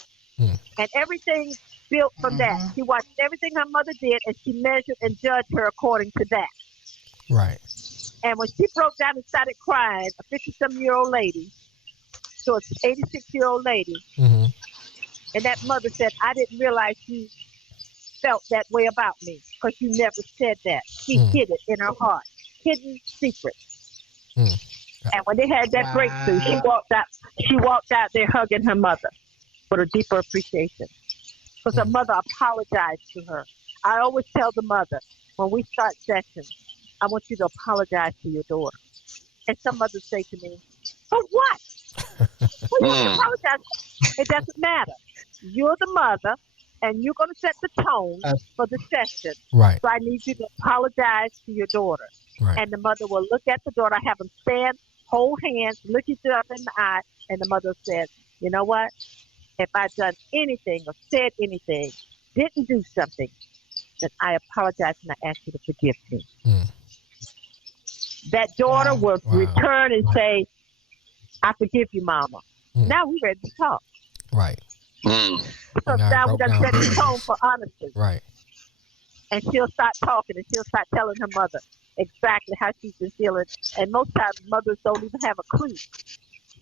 And everything built from that. She watched everything her mother did, and she measured and judged her according to that. Right. And when she broke down and started crying, a 50-some-year-old lady, so it's an 86-year-old lady, and that mother said, I didn't realize you felt that way about me because you never said that. She hid it in her heart. Hidden secret. And when they had that breakthrough, she walked out there hugging her mother with a deeper appreciation. Because her mother apologized to her. I always tell the mother, when we start sessions, I want you to apologize to your daughter. And some mothers say to me, for what? What do you want to apologize for? It doesn't matter. You're the mother, and you're going to set the tone for the session. Right. So I need you to apologize to your daughter. Right. And the mother will look at the daughter, have them stand, hold hands, look each other in the eye, and the mother says, you know what? If I've done anything or said anything, didn't do something, then I apologize and I ask you to forgive me. That daughter will return and say, I forgive you, Mama. Now we're ready to talk. Right. Because now we done set the tone for honesty. Right. And she'll start talking and she'll start telling her mother exactly how she's been feeling. And most times mothers don't even have a clue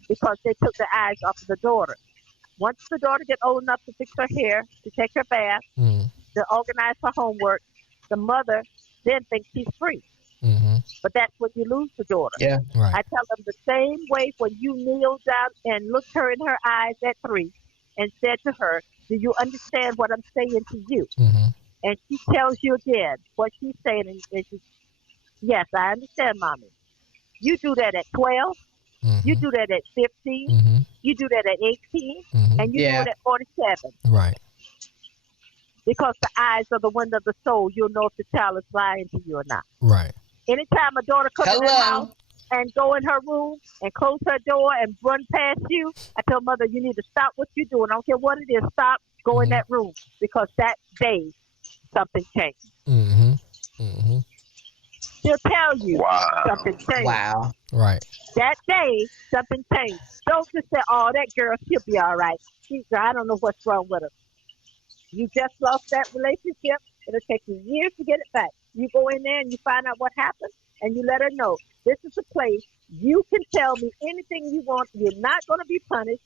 because they took their eyes off of the daughter. Once the daughter gets old enough to fix her hair, to take her bath, to organize her homework, the mother then thinks she's free. But that's when you lose the daughter. Yeah. Right. I tell them the same way when you kneel down and looked her in her eyes at 3 and said to her, do you understand what I'm saying to you? And she tells you again what she's saying. And she, yes, I understand, Mommy. You do that at 12. You do that at 15. You do that at 18. And you do it at 47. Right. Because the eyes are the window of the soul. You'll know if the child is lying to you or not. Right. Anytime a daughter comes in the house and go in her room and close her door and run past you, I tell mother, you need to stop what you're doing. I don't care what it is. Stop. Go in that room. Because that day, something changed. She'll tell you something changed. Wow. Right. That day, something changed. Don't just say, oh, that girl, she'll be all right. I don't know what's wrong with her. You just lost that relationship. It'll take you years to get it back. You go in there and you find out what happened, and you let her know, this is a place. You can tell me anything you want. You're not going to be punished.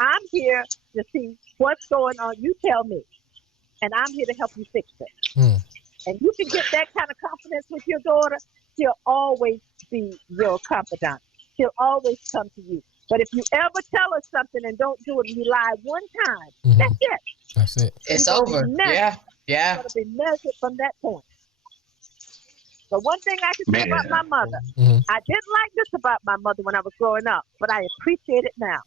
I'm here to see what's going on. You tell me, and I'm here to help you fix it. And you can get that kind of confidence with your daughter. She'll always be your confidant. She'll always come to you. But if you ever tell her something and don't do it and you lie one time, that's it. That's it. It's over. Yeah. It's going to be measured from that point. So one thing I can say about my mother, I didn't like this about my mother when I was growing up, but I appreciate it now.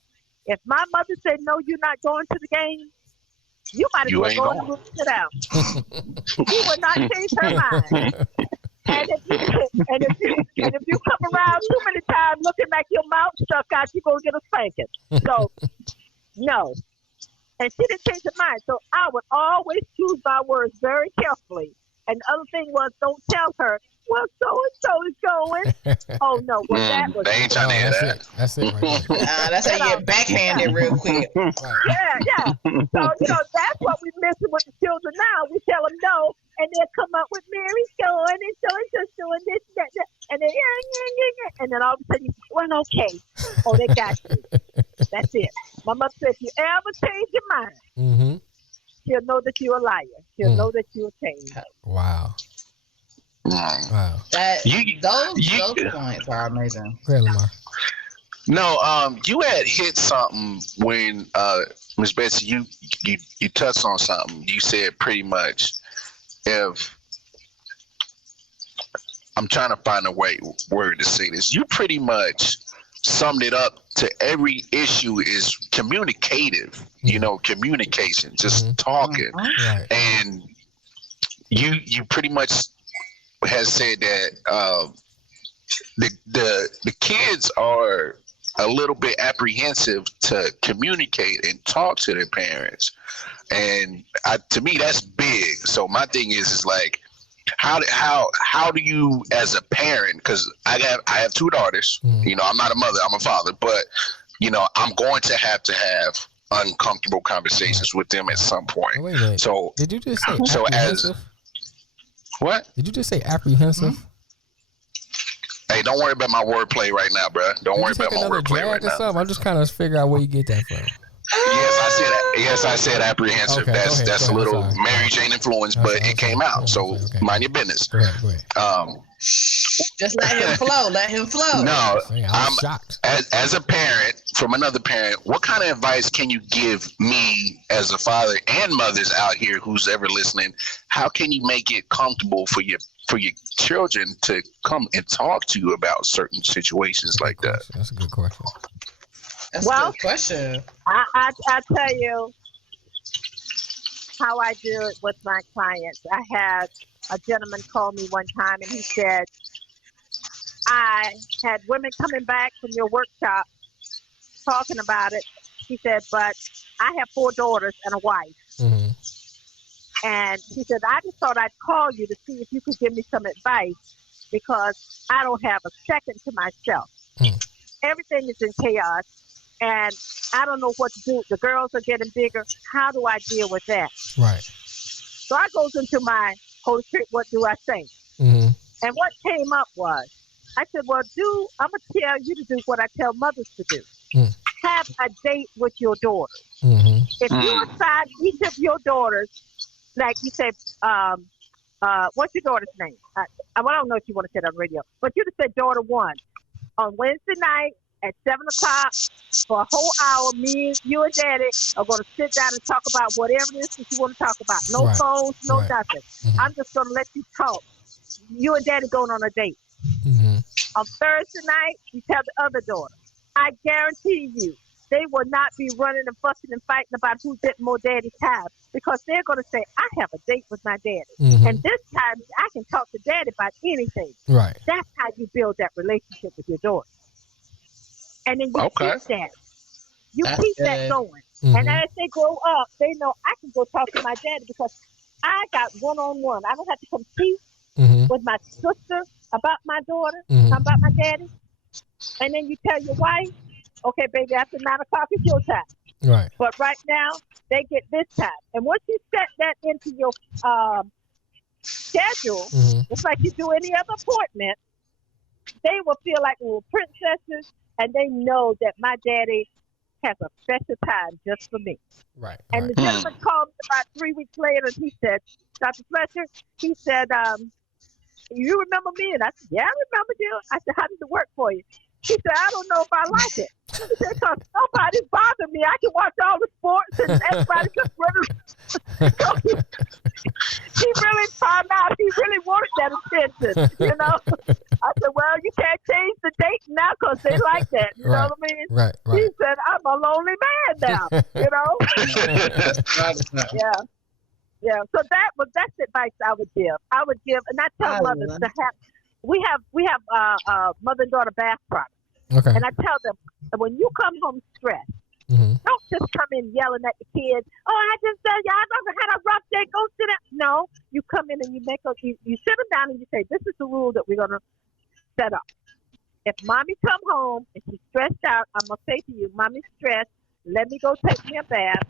If my mother said, no, you're not going to the game, you might as well go and sit down. She would not change her mind. And if you come around too many times looking like your mouth stuck out, you're going to get a spanking. So, no. And she didn't change her mind. So I would always choose my words very carefully. And the other thing was, don't tell her, well, so-and-so is going. Oh, no. Well, that was... They ain't trying to hear that. That's it right there. That's how you get backhanded real quick. Yeah. So, that's what we're missing with the children now. We tell them no, and they'll come up with Mary's going, and so-and-so's doing this, that. And then, and then all of a sudden, well, okay. Oh, they got you. That's it. My mother said, if you ever change your mind, she'll know that you're a liar. She'll know that you're changed. Wow. Wow. Those points are amazing. Great, Lamar. No, you had hit something when Miss Bessie, you touched on something. You said pretty much if I'm trying to find a word to say this. You pretty much summed it up to every issue is communicative, communication, just talking. Right. And you pretty much has said that the kids are a little bit apprehensive to communicate and talk to their parents. And to me, that's big. So my thing is like, how do you, as a parent, because I have 2 daughters, I'm not a mother, I'm a father, but I'm going to have uncomfortable conversations with them at some point. Wait a minute. So did you just say apprehensive? What? Did you just say apprehensive? Hey, don't worry about my wordplay right now, bro. Don't worry about my wordplay right now. I'm just kind of figuring out where you get that from. Yes, I said apprehensive. Okay, that's a little Mary Jane influence, but it came out. So mind your business. Go ahead. Just let him flow. Let him flow. No, I'm shocked. As a parent from another parent, what kind of advice can you give me as a father and mothers out here who's ever listening? How can you make it comfortable for your children to come and talk to you about certain situations like that? That's a good question. That's a good question. I tell you how I do it with my clients. I had a gentleman call me one time and he said, I had women coming back from your workshop talking about it. He said, but I have 4 daughters and a wife. Mm-hmm. And he said, I just thought I'd call you to see if you could give me some advice because I don't have a second to myself. Everything is in chaos. And I don't know what to do. The girls are getting bigger. How do I deal with that? Right. So I goes into my Holy Spirit, what do I say? Mm-hmm. And what came up was, I said, well, I'm going to tell you to do what I tell mothers to do. Have a date with your daughters. Mm-hmm. If you assign each of your daughters, like you say, what's your daughter's name? I don't know if you want to say it on radio, but you just said daughter 1. On Wednesday night, at 7 o'clock for a whole hour, you and Daddy are going to sit down and talk about whatever it is that you want to talk about. No phones, no nothing. Mm-hmm. I'm just going to let you talk. You and Daddy going on a date. Mm-hmm. On Thursday night, you tell the other daughter. I guarantee you, they will not be running and fussing and fighting about who's getting more Daddy's time because they're going to say, I have a date with my daddy. Mm-hmm. And this time, I can talk to Daddy about anything. Right. That's how you build that relationship with your daughter. And then you keep that. Keep that going. Mm-hmm. And as they grow up, they know I can go talk to my daddy because I got one-on-one. I don't have to compete with my sister about my daughter, about my daddy. And then you tell your wife, okay, baby, after 9 o'clock is your time. Right. But right now, they get this time. And once you set that into your schedule, it's like you do any other appointment, they will feel like little princesses. And they know that my daddy has a special time just for me. Right. And the gentleman called me about 3 weeks later and he said, Dr. Fletcher, he said, you remember me? And I said, yeah, I remember you. I said, how did it work for you? He said, I don't know if I like it. He said, because nobody's bothering me. I can watch all the sports and everybody just running. He really found out he really wanted that attention, I said, well, you can't change the date now because they like that. You know what I mean? Right. He said, I'm a lonely man now, Yeah. So that's the advice I would give. And I tell mothers to have, we have mother and daughter bath products. Okay. And I tell them, when you come home stressed, don't just come in yelling at the kids. Oh, I just said, y'all had a rough day. Go sit down. No, you come in and you sit them down and you say, this is the rule that we're going to set up. If mommy come home and she's stressed out, I'm going to say to you, mommy's stressed. Let me go take me a bath,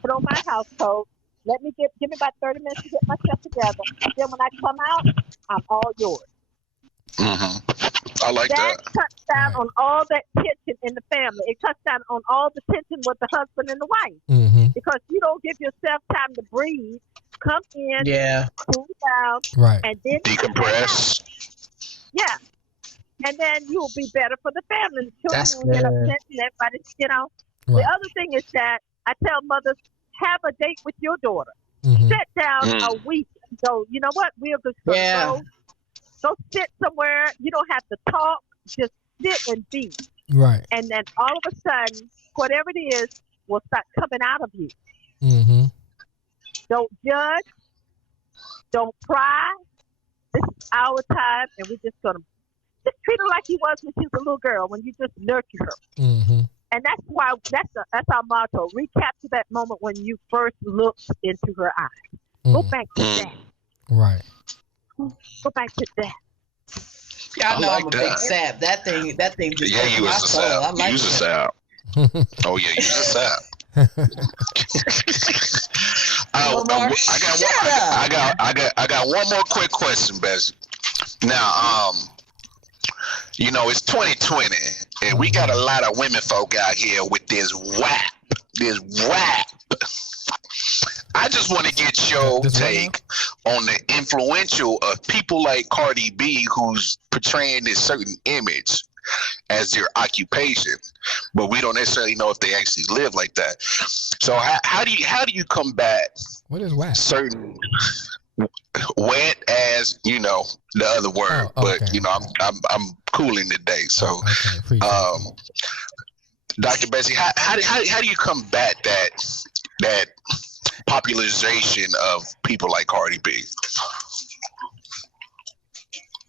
put on my house coat. Let me give me about 30 minutes to get myself together. Then when I come out, I'm all yours. I like that. That cuts down on all that tension in the family. It cuts down on all the tension with the husband and the wife. Because you don't give yourself time to breathe, come in, cool down, and then decompress. Yeah. And then you'll be better for the family. The children will get upset and everybody, The other thing is that I tell mothers, have a date with your daughter. Sit down a week. So, you know what? We're just going to go Go sit somewhere. You don't have to talk. Just sit and be. Right. And then all of a sudden, whatever it is will start coming out of you. Mm-hmm. Don't judge. Don't pry. This is our time, and we're just gonna just treat her like he was when she was a little girl. When you just nurture her. Mm-hmm. And that's why that's our motto. Recapture that moment when you first looked into her eyes. Go back to that. Right. Go back to that. Y'all know I'm a big sap. That thing just you was a sap. I like you was a sap. Oh yeah, you was a sap. I got one more quick question, Bessie. Now, it's 2020, and we got a lot of women folk out here with this WAP. I just want to get your take on the influential of people like Cardi B, who's portraying this certain image as their occupation, but we don't necessarily know if they actually live like that. So how do you combat what is WAP? Certain wet as the other word, okay. But I'm cooling today. So, Dr. Bessie, how do you combat that popularization of people like Cardi B?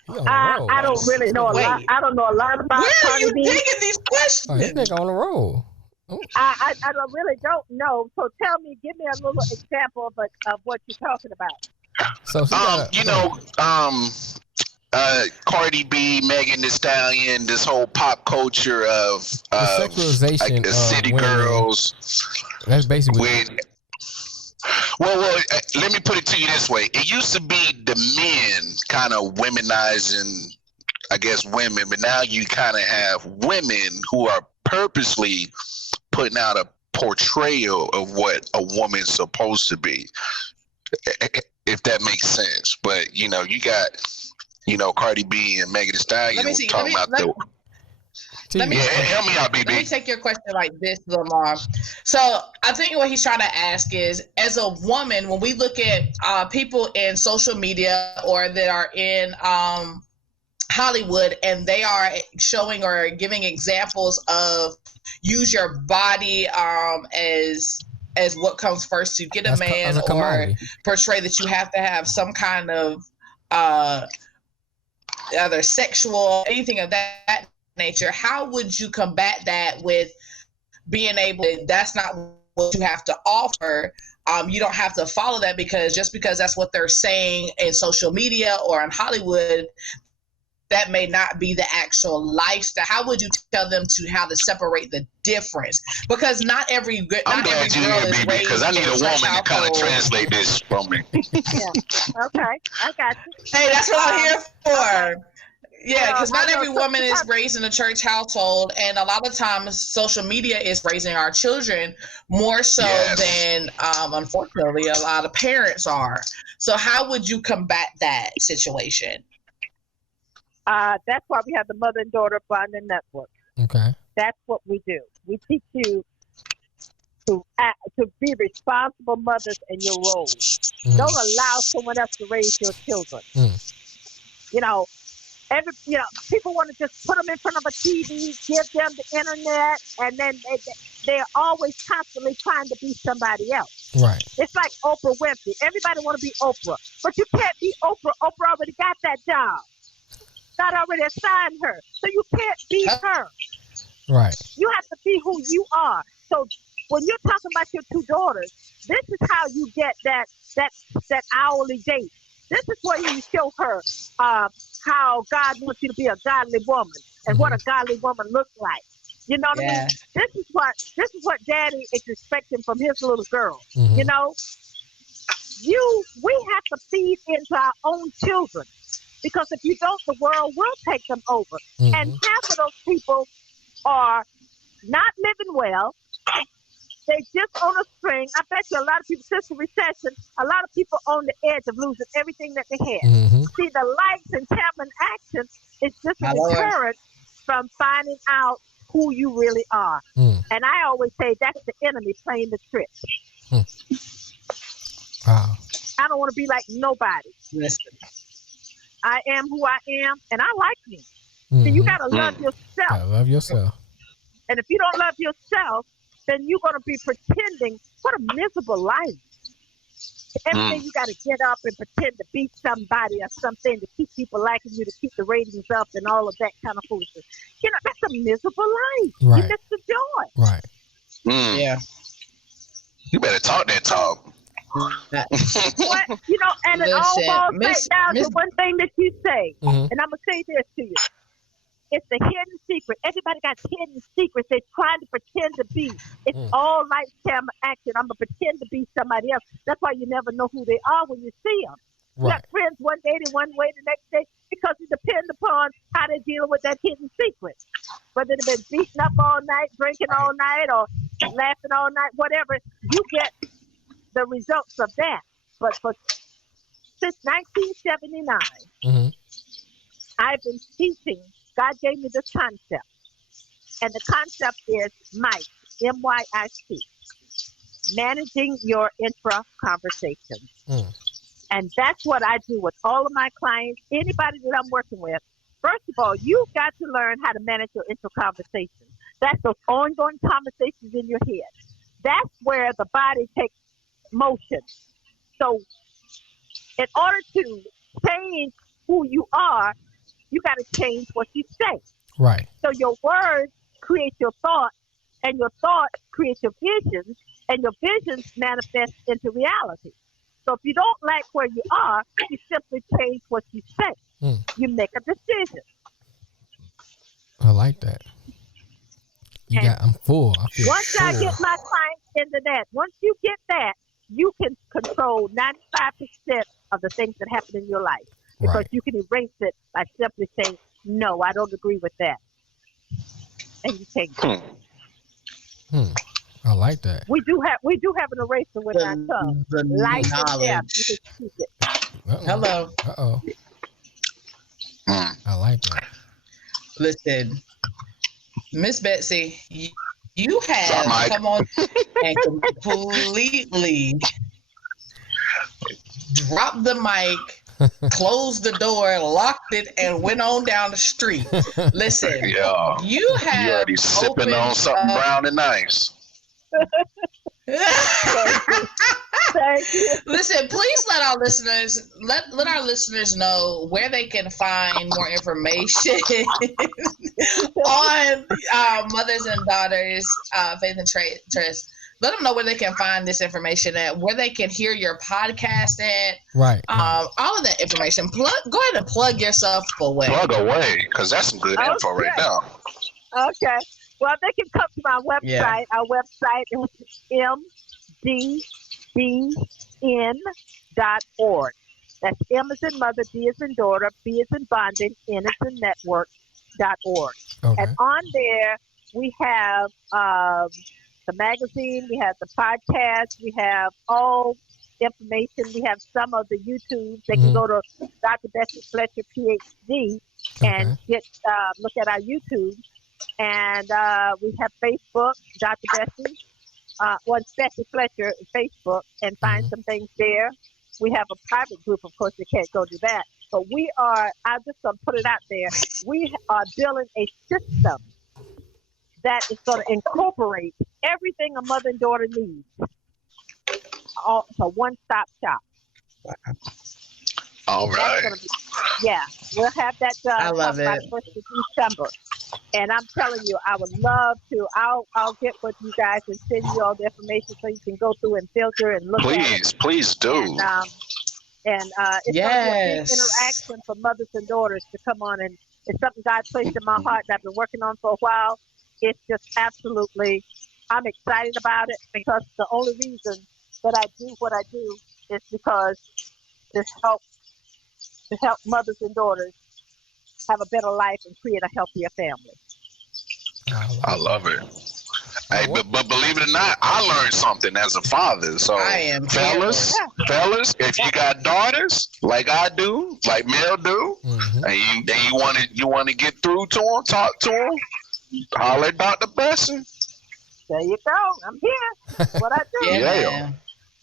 I don't really know a lot. I don't know a lot about Cardi B. Where are you taking these questions? Oh, this nigga on the roll. Oh. I really don't know. So give me a little example of what you're talking about. So Cardi B, Megan Thee Stallion, this whole pop culture of sexualization like the of city women. Girls. That's basically Well, let me put it to you this way. It used to be the men kind of womenizing, I guess, women, but now you kind of have women who are purposely putting out a portrayal of what a woman's supposed to be, if that makes sense. But, you got, Cardi B and Megan Thee Stallion talking about the... Help me out, BB. Let me take your question like this, Lamar. So I think what he's trying to ask is, as a woman, when we look at people in social media or that are in Hollywood, and they are showing or giving examples of use your body as what comes first to get a man, or portray that you have to have some kind of either sexual, anything of that nature. How would you combat that with being able that's not what you have to offer? You don't have to follow that because that's what they're saying in social media or in Hollywood, that may not be the actual lifestyle. How would you tell them how to separate the difference? Because not every girl is raised because I need a woman to kind of translate this for me. Yeah. Okay, I got you. Hey, that's what I'm here for. Yeah, because not every woman is raised in a church household, and a lot of times social media is raising our children more so than, unfortunately, a lot of parents are. So how would you combat that situation? That's why we have the Mother and Daughter Bonding Network. Okay. That's what we do. We teach you to be responsible mothers in your roles. Mm-hmm. Don't allow someone else to raise your children. People want to just put them in front of a TV, give them the internet, and then they're always constantly trying to be somebody else. Right. It's like Oprah Winfrey. Everybody want to be Oprah, but you can't be Oprah. Oprah already got that job. God already assigned her, so you can't be her. Right. You have to be who you are. So when you're talking about your two daughters, this is how you get that hourly date. This is where you show her how God wants you to be a godly woman and what a godly woman looks like. You know what I mean? This is what Daddy is expecting from his little girl. Mm-hmm. We have to feed into our own children, because if you don't, the world will take them over. Mm-hmm. And half of those people are not living well. They just on a string. I bet you a lot of people, since the recession, a lot of people on the edge of losing everything that they had. Mm-hmm. See, the lights and camera action is just a deterrent from finding out who you really are. Mm. And I always say that's the enemy playing the trick. Wow. I don't want to be like nobody. Listen. I am who I am, and I like me. So you got to love yourself. Gotta love yourself. And if you don't love yourself, then you're going to be pretending. What a miserable life. Every day you got to get up and pretend to be somebody or something to keep people liking you, to keep the ratings up and all of that kind of foolishness. You know, that's a miserable life. Right. You miss the joy. Right. Yeah. You better talk that talk. What, you know, and it all boils back down to one thing that you say. And I'm going to say this to you. It's the hidden secret. Everybody got hidden secrets they're trying to pretend to be. It's all lights, camera, action. I'm going to pretend to be somebody else. That's why you never know who they are when you see them. Right. You got friends one day, they one way the next day, because it depends upon how they're dealing with that hidden secret. Whether they've been beating up all night, drinking all night, or laughing all night, whatever, you get the results of that. But since 1979, I've been teaching. God gave me this concept. And the concept is MYC, M-Y-I-C, managing your intra-conversations. And that's what I do with all of my clients, anybody that I'm working with. First of all, you've got to learn how to manage your intra-conversations. That's those ongoing conversations in your head. That's where the body takes motion. So in order to change who you are, you got to change what you say. Right. So your words create your thoughts, and your thoughts create your visions, and your visions manifest into reality. So if you don't like where you are, you simply change what you say. You make a decision. I like that. I'm full. I feel once full. I get my clients into that, once you get that, you can control 95% of the things that happen in your life. Because you can erase it by simply saying, no, I don't agree with that. And you change it. I like that. We do have an eraser with our tongue. Life and death. You can speak it. Hello. I like that. Listen, Miss Betsy, you have come on and completely dropped the mic, closed the door, locked it, and went on down the street. Listen, you already sipping on something brown and nice. Thank you. Listen, please let our listeners know where they can find more information on Mothers and Daughters Faith and Trust. Let them know where they can find this information at, where they can hear your podcast at. Right. All of that information. Go ahead and plug yourself away. Plug away, because that's some good info right now. Okay. Well, they can come to my website. Yeah. Our website is mdbn.org. That's M as in mother, D as in daughter, B as in bonding, N as in network.org. Okay. And on there, we have the magazine, we have the podcast, we have all information. We have some of the YouTube. They can go to Dr. Bessie Fletcher, PhD, and look at our YouTube. And we have Facebook, Dr. Bessie, Bessie Fletcher, Facebook, and find some things there. We have a private group, of course, you can't go to that. But I'm just going to put it out there, we are building a system that is going to incorporate everything a mother and daughter needs. It's a one-stop shop. All right. We'll have that done. I love it. By 1st of December. And I'm telling you, I would love to. I'll get with you guys and send you all the information so you can go through and filter and look at it. Please do. And it's going to be a big interaction for mothers and daughters to come on. And it's something God placed in my heart that I've been working on for a while. It's just absolutely, I'm excited about it, because the only reason that I do what I do is because to help mothers and daughters have a better life and create a healthier family. I love it. Hey, but believe it or not, I learned something as a father. So, fellas, if you got daughters like I do, like Mel do, and you want to get through to them, talk to them, holler at Dr. Bessie. There you go. I'm here. That's what I do. Yeah.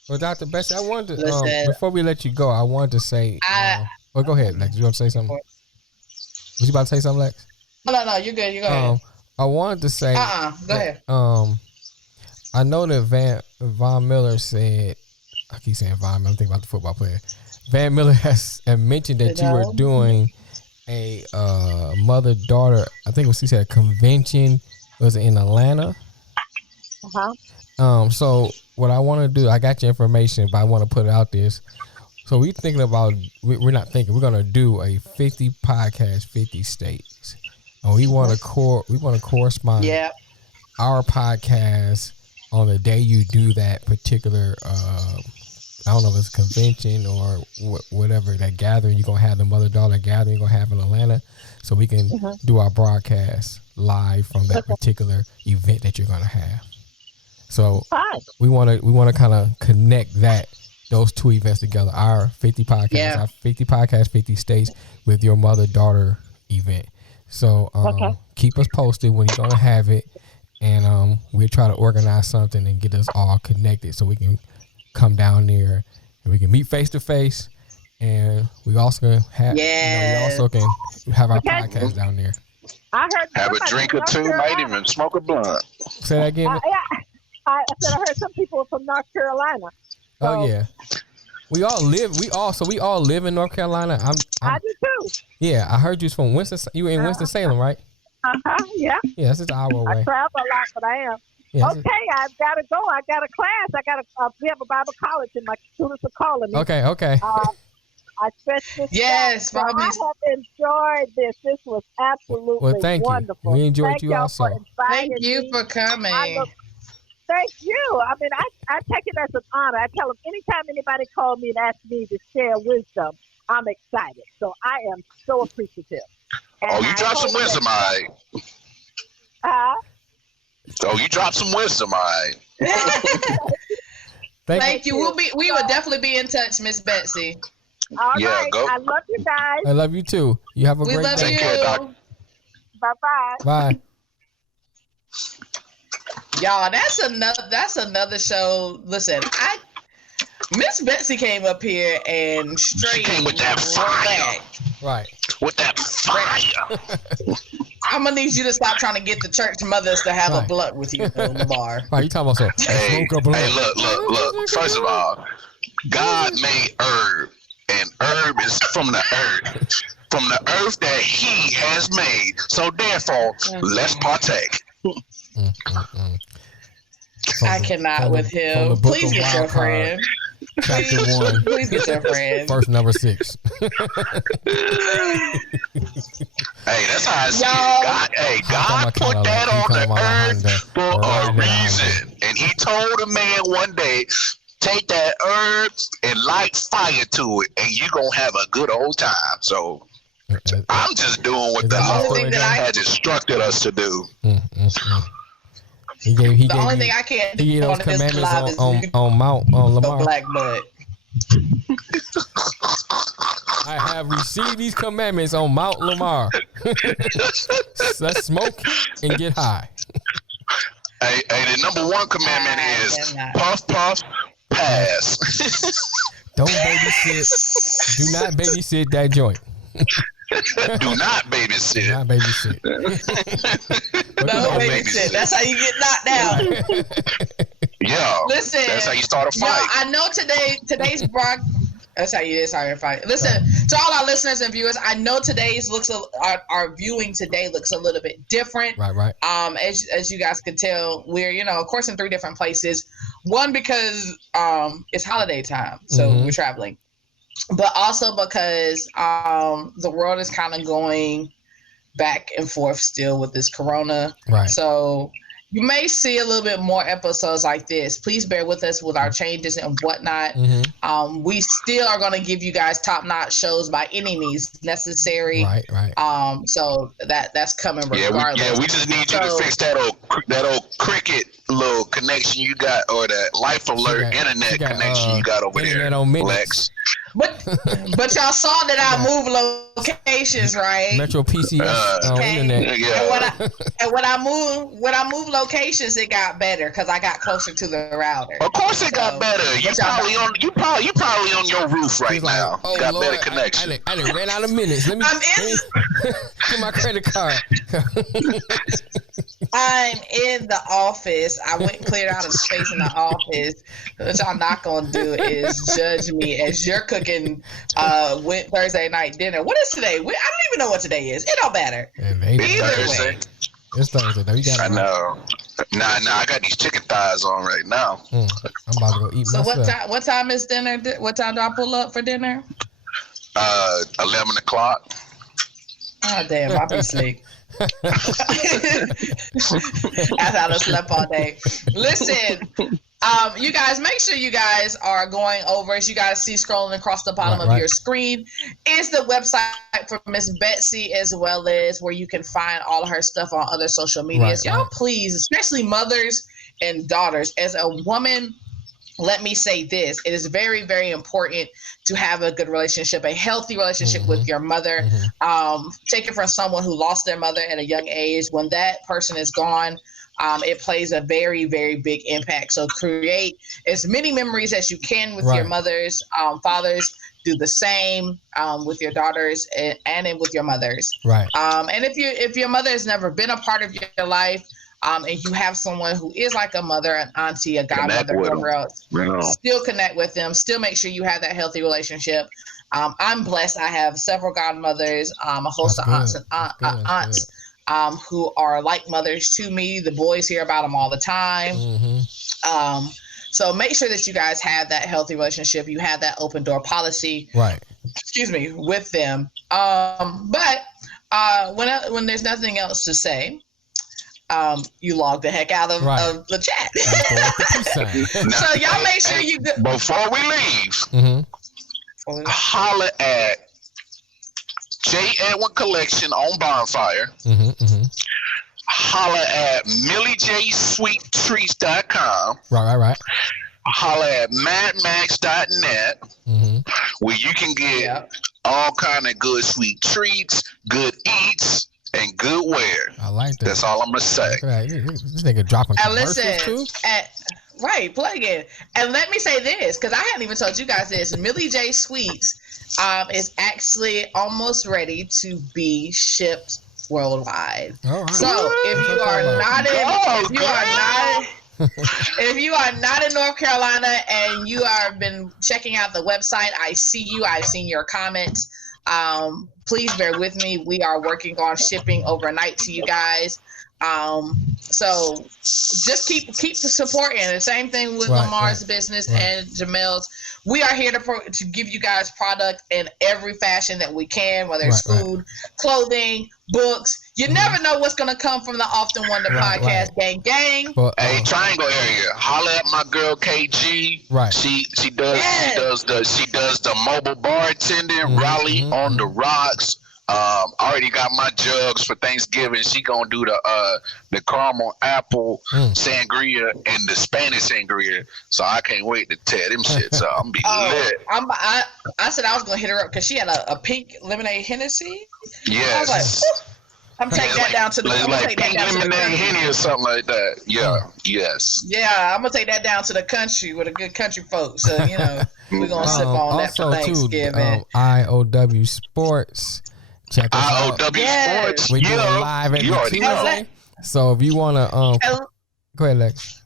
Well, Dr. Bessie, I wanted to, before we let you go, I wanted to say, Oh, go ahead, Lex. You want to say something? Was you about to say something, Lex? No, you're good. You go ahead. I wanted to say. Go ahead. I know that Von Miller said. I keep saying Von Miller. I'm thinking about the football player. Van Miller has mentioned that you were doing a mother-daughter. I think what she said, a convention. Was it in Atlanta? So what I want to do, I got your information, but I want to put it out there. So we're thinking about, we're not thinking, we're going to do a 50 podcast, 50 states. And we want to correspond our podcast on the day you do that particular, I don't know if it's a convention or whatever, that gathering you're going to have, the mother-daughter gathering you're going to have in Atlanta. So we can do our broadcast live from that particular event that you're going to have. So we want to kind of connect those two events together. Our 50 podcasts, our 50 podcasts, 50 states with your mother-daughter event. So keep us posted when you're going to have it, and we'll try to organize something and get us all connected so we can come down there and we can meet face to face. And we also can have, we also can have our podcast down there. I heard have a drink or two, might even smoke a blunt. Say that again. I said I heard some people from North Carolina. So. Oh yeah, we all live in North Carolina. I do too. Yeah, I heard you from Winston. You in Winston-Salem, right? Yeah. Yeah, it's just an hour away. I travel a lot, but I am. Yeah, okay, I've got to go. I got a class. We have a Bible college, and my students are calling me. Okay. I stretched this. Yes, so I have enjoyed this. This was absolutely wonderful. We enjoyed you also. Thank you for coming. Thank you. I mean, I take it as an honor. I tell them anytime anybody calls me and asks me to share wisdom, I'm excited. So I am so appreciative. And you dropped some wisdom, all right. You dropped some wisdom, all right. Thank you. We will definitely be in touch, Miss Betsy. All right. Go. I love you guys. I love you too. You have a great day. Take care, Doc. Bye-bye. Bye. Y'all, that's another show. Listen, Miss Betsy came up here and straight she came with that fire. Right. With that fire. I'm gonna need you to stop trying to get the church mothers to have a blunt with you in the bar. Right, you talking about so? Hey, look. First of all, God made herb, and herb is from the earth. From the earth that he has made. So therefore, let's partake. I cannot with him. Please get your friend. Chapter 1. Please get your friend. Verse number 6. Hey, that's how I see it. God put that on the earth for a reason. And he told a man one day, take that herb and light fire to it, and you're going to have a good old time. So I'm just doing what the Lord has instructed us to do. He gave thing I can't do those commandments on Mount Lamar. Black butt. I have received these commandments on Mount Lamar. Let's smoke and get high. Hey, the number one commandment is puff, puff, pass. Don't babysit. Do not babysit that joint. Do not babysit. Not babysit. No babysit. That's how you get knocked down. Yeah. Listen. That's how you start a fight. I know today's that's how you fight. Listen, to all our listeners and viewers, I know today's our viewing today looks a little bit different. Right. As you guys can tell, we're of course in 3 different places. One because it's holiday time, so we're traveling. But also because the world is kind of going back and forth still with this corona. Right. So you may see a little bit more episodes like this. Please bear with us with our changes and whatnot. We still are going to give you guys top-notch shows by any means necessary. Right. So that's coming regardless. We just need you to fix that old cricket little connection you got, or that Life Alert internet connection you got over there, on Lex. But y'all saw that I moved locations, right? Metro PCS internet. Yeah. And when I moved locations, it got better because I got closer to the router. Of course, it got better. You probably on your roof right now. Oh, got Lord, better connection. I done ran out of minutes. Let me get my credit card. I'm in the office. I went and cleared out a space in the office. What y'all not gonna do is judge me as you're cooking went Thursday night dinner. What is today? I don't even know what today is. It don't matter. Thursday. It's Thursday. No, you got I know. Nah. I got these chicken thighs on right now. I'm about to go eat myself. So what time is dinner? What time do I pull up for dinner? 11 o'clock. Oh damn! I'll be asleep. After I slept all day. Listen, you guys, make sure you guys are going over, as you guys see scrolling across the bottom of your screen, is the website for Miss Betsy, as well as where you can find all of her stuff on other social medias. Y'all, please, especially mothers and daughters, as a woman, let me say this. It is very, very important to have a good relationship, a healthy relationship with your mother. Take it from someone who lost their mother at a young age. When that person is gone, it plays a very, very big impact. So create as many memories as you can with your mothers. Fathers, do the same with your daughters and with your mothers. Right. And if your mother has never been a part of your life, and you have someone who is like a mother, an auntie, a godmother, whoever else, still connect with them. Still make sure you have that healthy relationship. I'm blessed. I have several godmothers, a host of aunts and aunts who are like mothers to me. The boys hear about them all the time. So make sure that you guys have that healthy relationship. You have that open door policy. Right. Excuse me, with them. But when there's nothing else to say, you log the heck out of the chat. So y'all make sure you before we leave, holler at J. Edwin Collection on Bonfire. Holler at MillieJSweetTreats.com. Right. Holler at MadMax.net, where you can get all kind of good sweet treats, good eats, and good wear. I like that. That's all I'm gonna say. This nigga dropping commercials too. Plug it. And let me say this, because I hadn't even told you guys this. Millie J Sweets is actually almost ready to be shipped worldwide. Right. So if you are not in North Carolina and you have been checking out the website, I see you. I've seen your comments. Please bear with me. We are working on shipping overnight to you guys. So just keep supporting. The same thing with Lamar's business and Jamel's. We are here to give you guys product in every fashion that we can, whether it's food, clothing, books. You never know what's gonna come from the Often Wonder podcast. Gang. Hey, Triangle area. Holla at my girl KG. Right. She does the mobile bartending, Raleigh on the rocks. I already got my jugs for Thanksgiving. She gonna do the caramel apple sangria and the Spanish sangria. So I can't wait to tear them shits up. I'm be lit. I said I was gonna hit her up because she had a pink lemonade Hennessy. Yes. I was like, I'm taking that down to the pink lemonade Henny or something like that. Yeah. Yes. Yeah, I'm gonna take that down to the country with a good country folks. So we're gonna sip on that for Thanksgiving. IOW Sports. Check us out. IOW Sports. We do live every Tuesday. So if you wanna go ahead, Lex.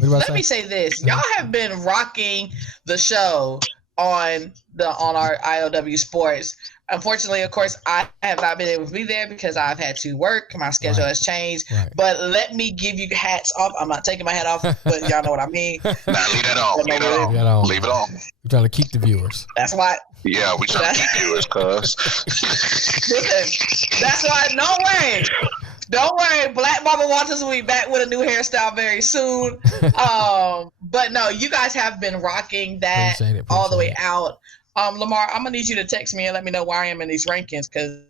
Let me say this. Y'all have been rocking the show on our IOW Sports. Unfortunately, of course, I have not been able to be there because I've had to work. My schedule has changed. But let me give you hats off. I'm not taking my hat off, but y'all know what I mean. Nah, leave that on. Leave it on. We're trying to keep the viewers. That's why. Yeah, we trying to keep viewers, cuz. Listen, that's why. Don't worry. Black Mama Walters will be back with a new hairstyle very soon. But no, you guys have been rocking that all the way out. Lamar, I'm gonna need you to text me and let me know where I am in these rankings because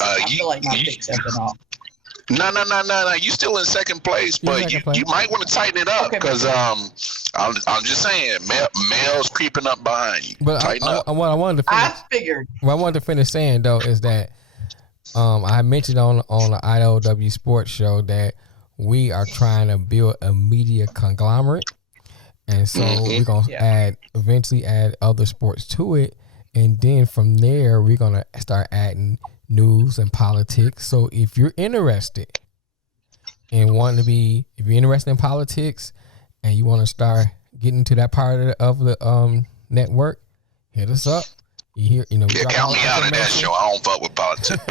I feel like my picks have been off. No. You still in second place, but you might want to tighten it up because I'm just saying, male's creeping up behind you. But what I wanted to finish saying though is that I mentioned on the IOW Sports Show that we are trying to build a media conglomerate, and so we're gonna eventually add other sports to it, and then from there we're gonna start adding news and politics. So if you're interested in if you're interested in politics and you want to start getting to that part of the network, hit us up. You know, count me out of that show. I don't fuck with politics.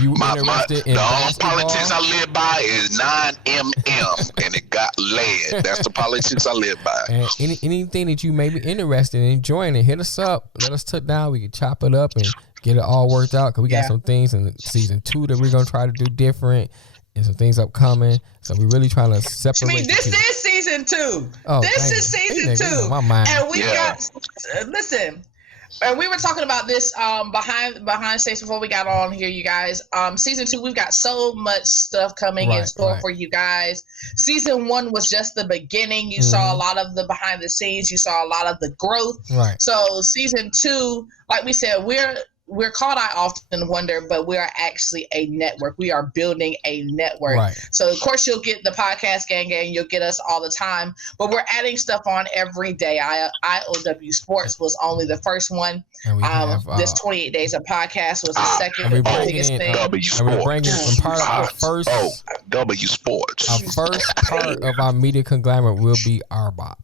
You interested in the only basketball? politics I live by is 9mm, and it got lead. That's the politics I live by. And anything that you may be interested in enjoying, hit us up. Let us sit down. We can chop it up and get it all worked out. Cause we got some things in season 2 that we're gonna try to do different, and some things upcoming. So we're really trying to separate. I mean, this is season 2. This is season 2, and we got listen. And we were talking about this behind stage before we got on here, you guys. Season 2, we've got so much stuff coming in store for you guys. Season 1 was just the beginning. You saw a lot of the behind the scenes. You saw a lot of the growth. Right. So season 2, like we said, we're called I Often Wonder, but we are actually a network. We are building a network. Right. So, of course, you'll get the podcast gang. You'll get us all the time. But we're adding stuff on every day. IOW Sports was only the first one. And we have, this 28 Days of Podcast was the second biggest thing. W Sports. And we're bringing part of the first. W Sports. Our first part of our media conglomerate will be RBOP.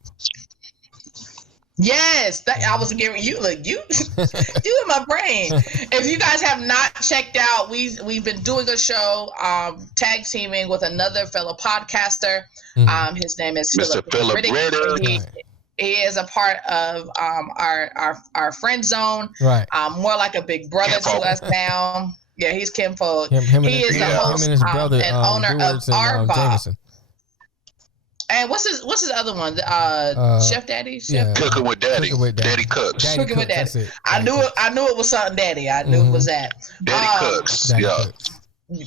Yes, I was giving you you in my brain. If you guys have not checked out, we've been doing a show, tag teaming with another fellow podcaster. His name is Mr. Philip Ritter. He is a part of our friend zone. Right. More like a big brother to us now. Yeah, he's kinfolk. He is the host his brother, and owner of RBOP. Jameson. And what's his other one? Chef Daddy? Cooking with Daddy. Daddy Cooks. Cooking with Daddy. I knew it was something Daddy. I knew it was that. Daddy Cooks. Daddy yeah. Cooks.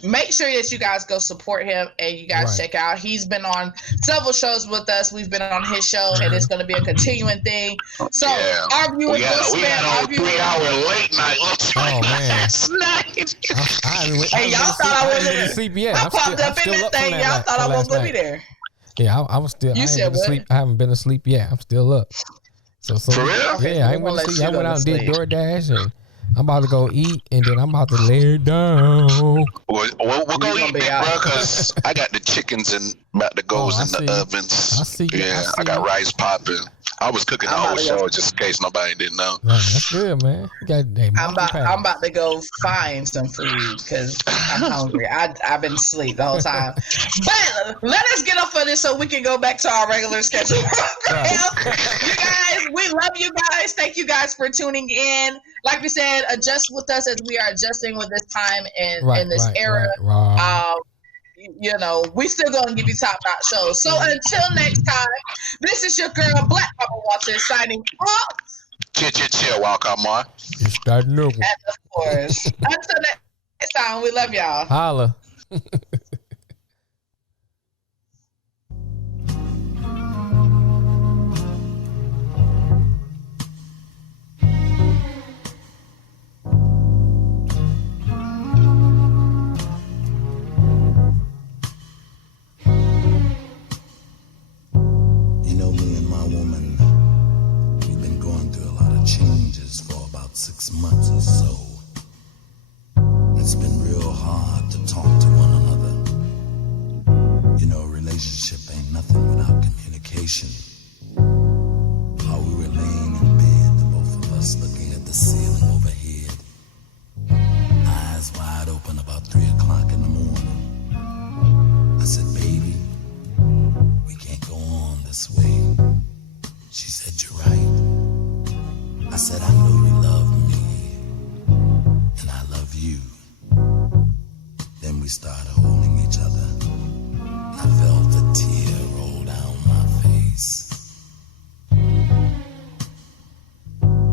Make sure that you guys go support him and you guys check out. He's been on several shows with us. We've been on his show, and it's going to be a continuing thing. So our viewers we had a 3-hour late night last night. Hey, y'all thought I wasn't sleep yet. I popped up in that thing. Y'all thought I wasn't going to be there. Yeah, I was still. I haven't been asleep yet. I'm still up. So for real? Yeah, I ain't went to sleep. I went out and did DoorDash, and I'm about to go eat, and then I'm about to lay it down. We'll go eat, big bro, because I got the chickens and about to go in the ovens. I see. I got rice popping. I was cooking the whole show just in case nobody didn't know. Man, that's good, man. I'm about to go find some food because I'm hungry. I've been asleep the whole time. But let us get off of this so we can go back to our regular schedule program. You guys, we love you guys. Thank you guys for tuning in. Like we said, adjust with us as we are adjusting with this time and in this era. You know, we still gonna give you top-notch shows. So until next time, this is your girl Black Papa Watson signing off. Chill, walk on more. You starting over. And of course, until next time, we love y'all. Holla. Changes for about 6 months or so. It's been real hard to talk to one another. You know, a relationship ain't nothing without communication. While we were laying in bed, the both of us looking at the ceiling overhead, eyes wide open about 3 o'clock in the morning. I said, baby, we can't go on this way. She said, you're right. I said, I know you love me, and I love you. Then we started holding each other. I felt a tear roll down my face.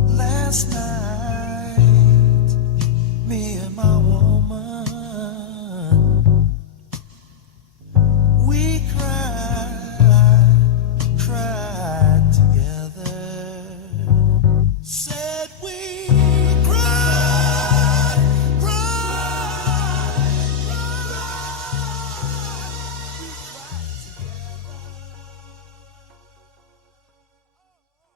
Last night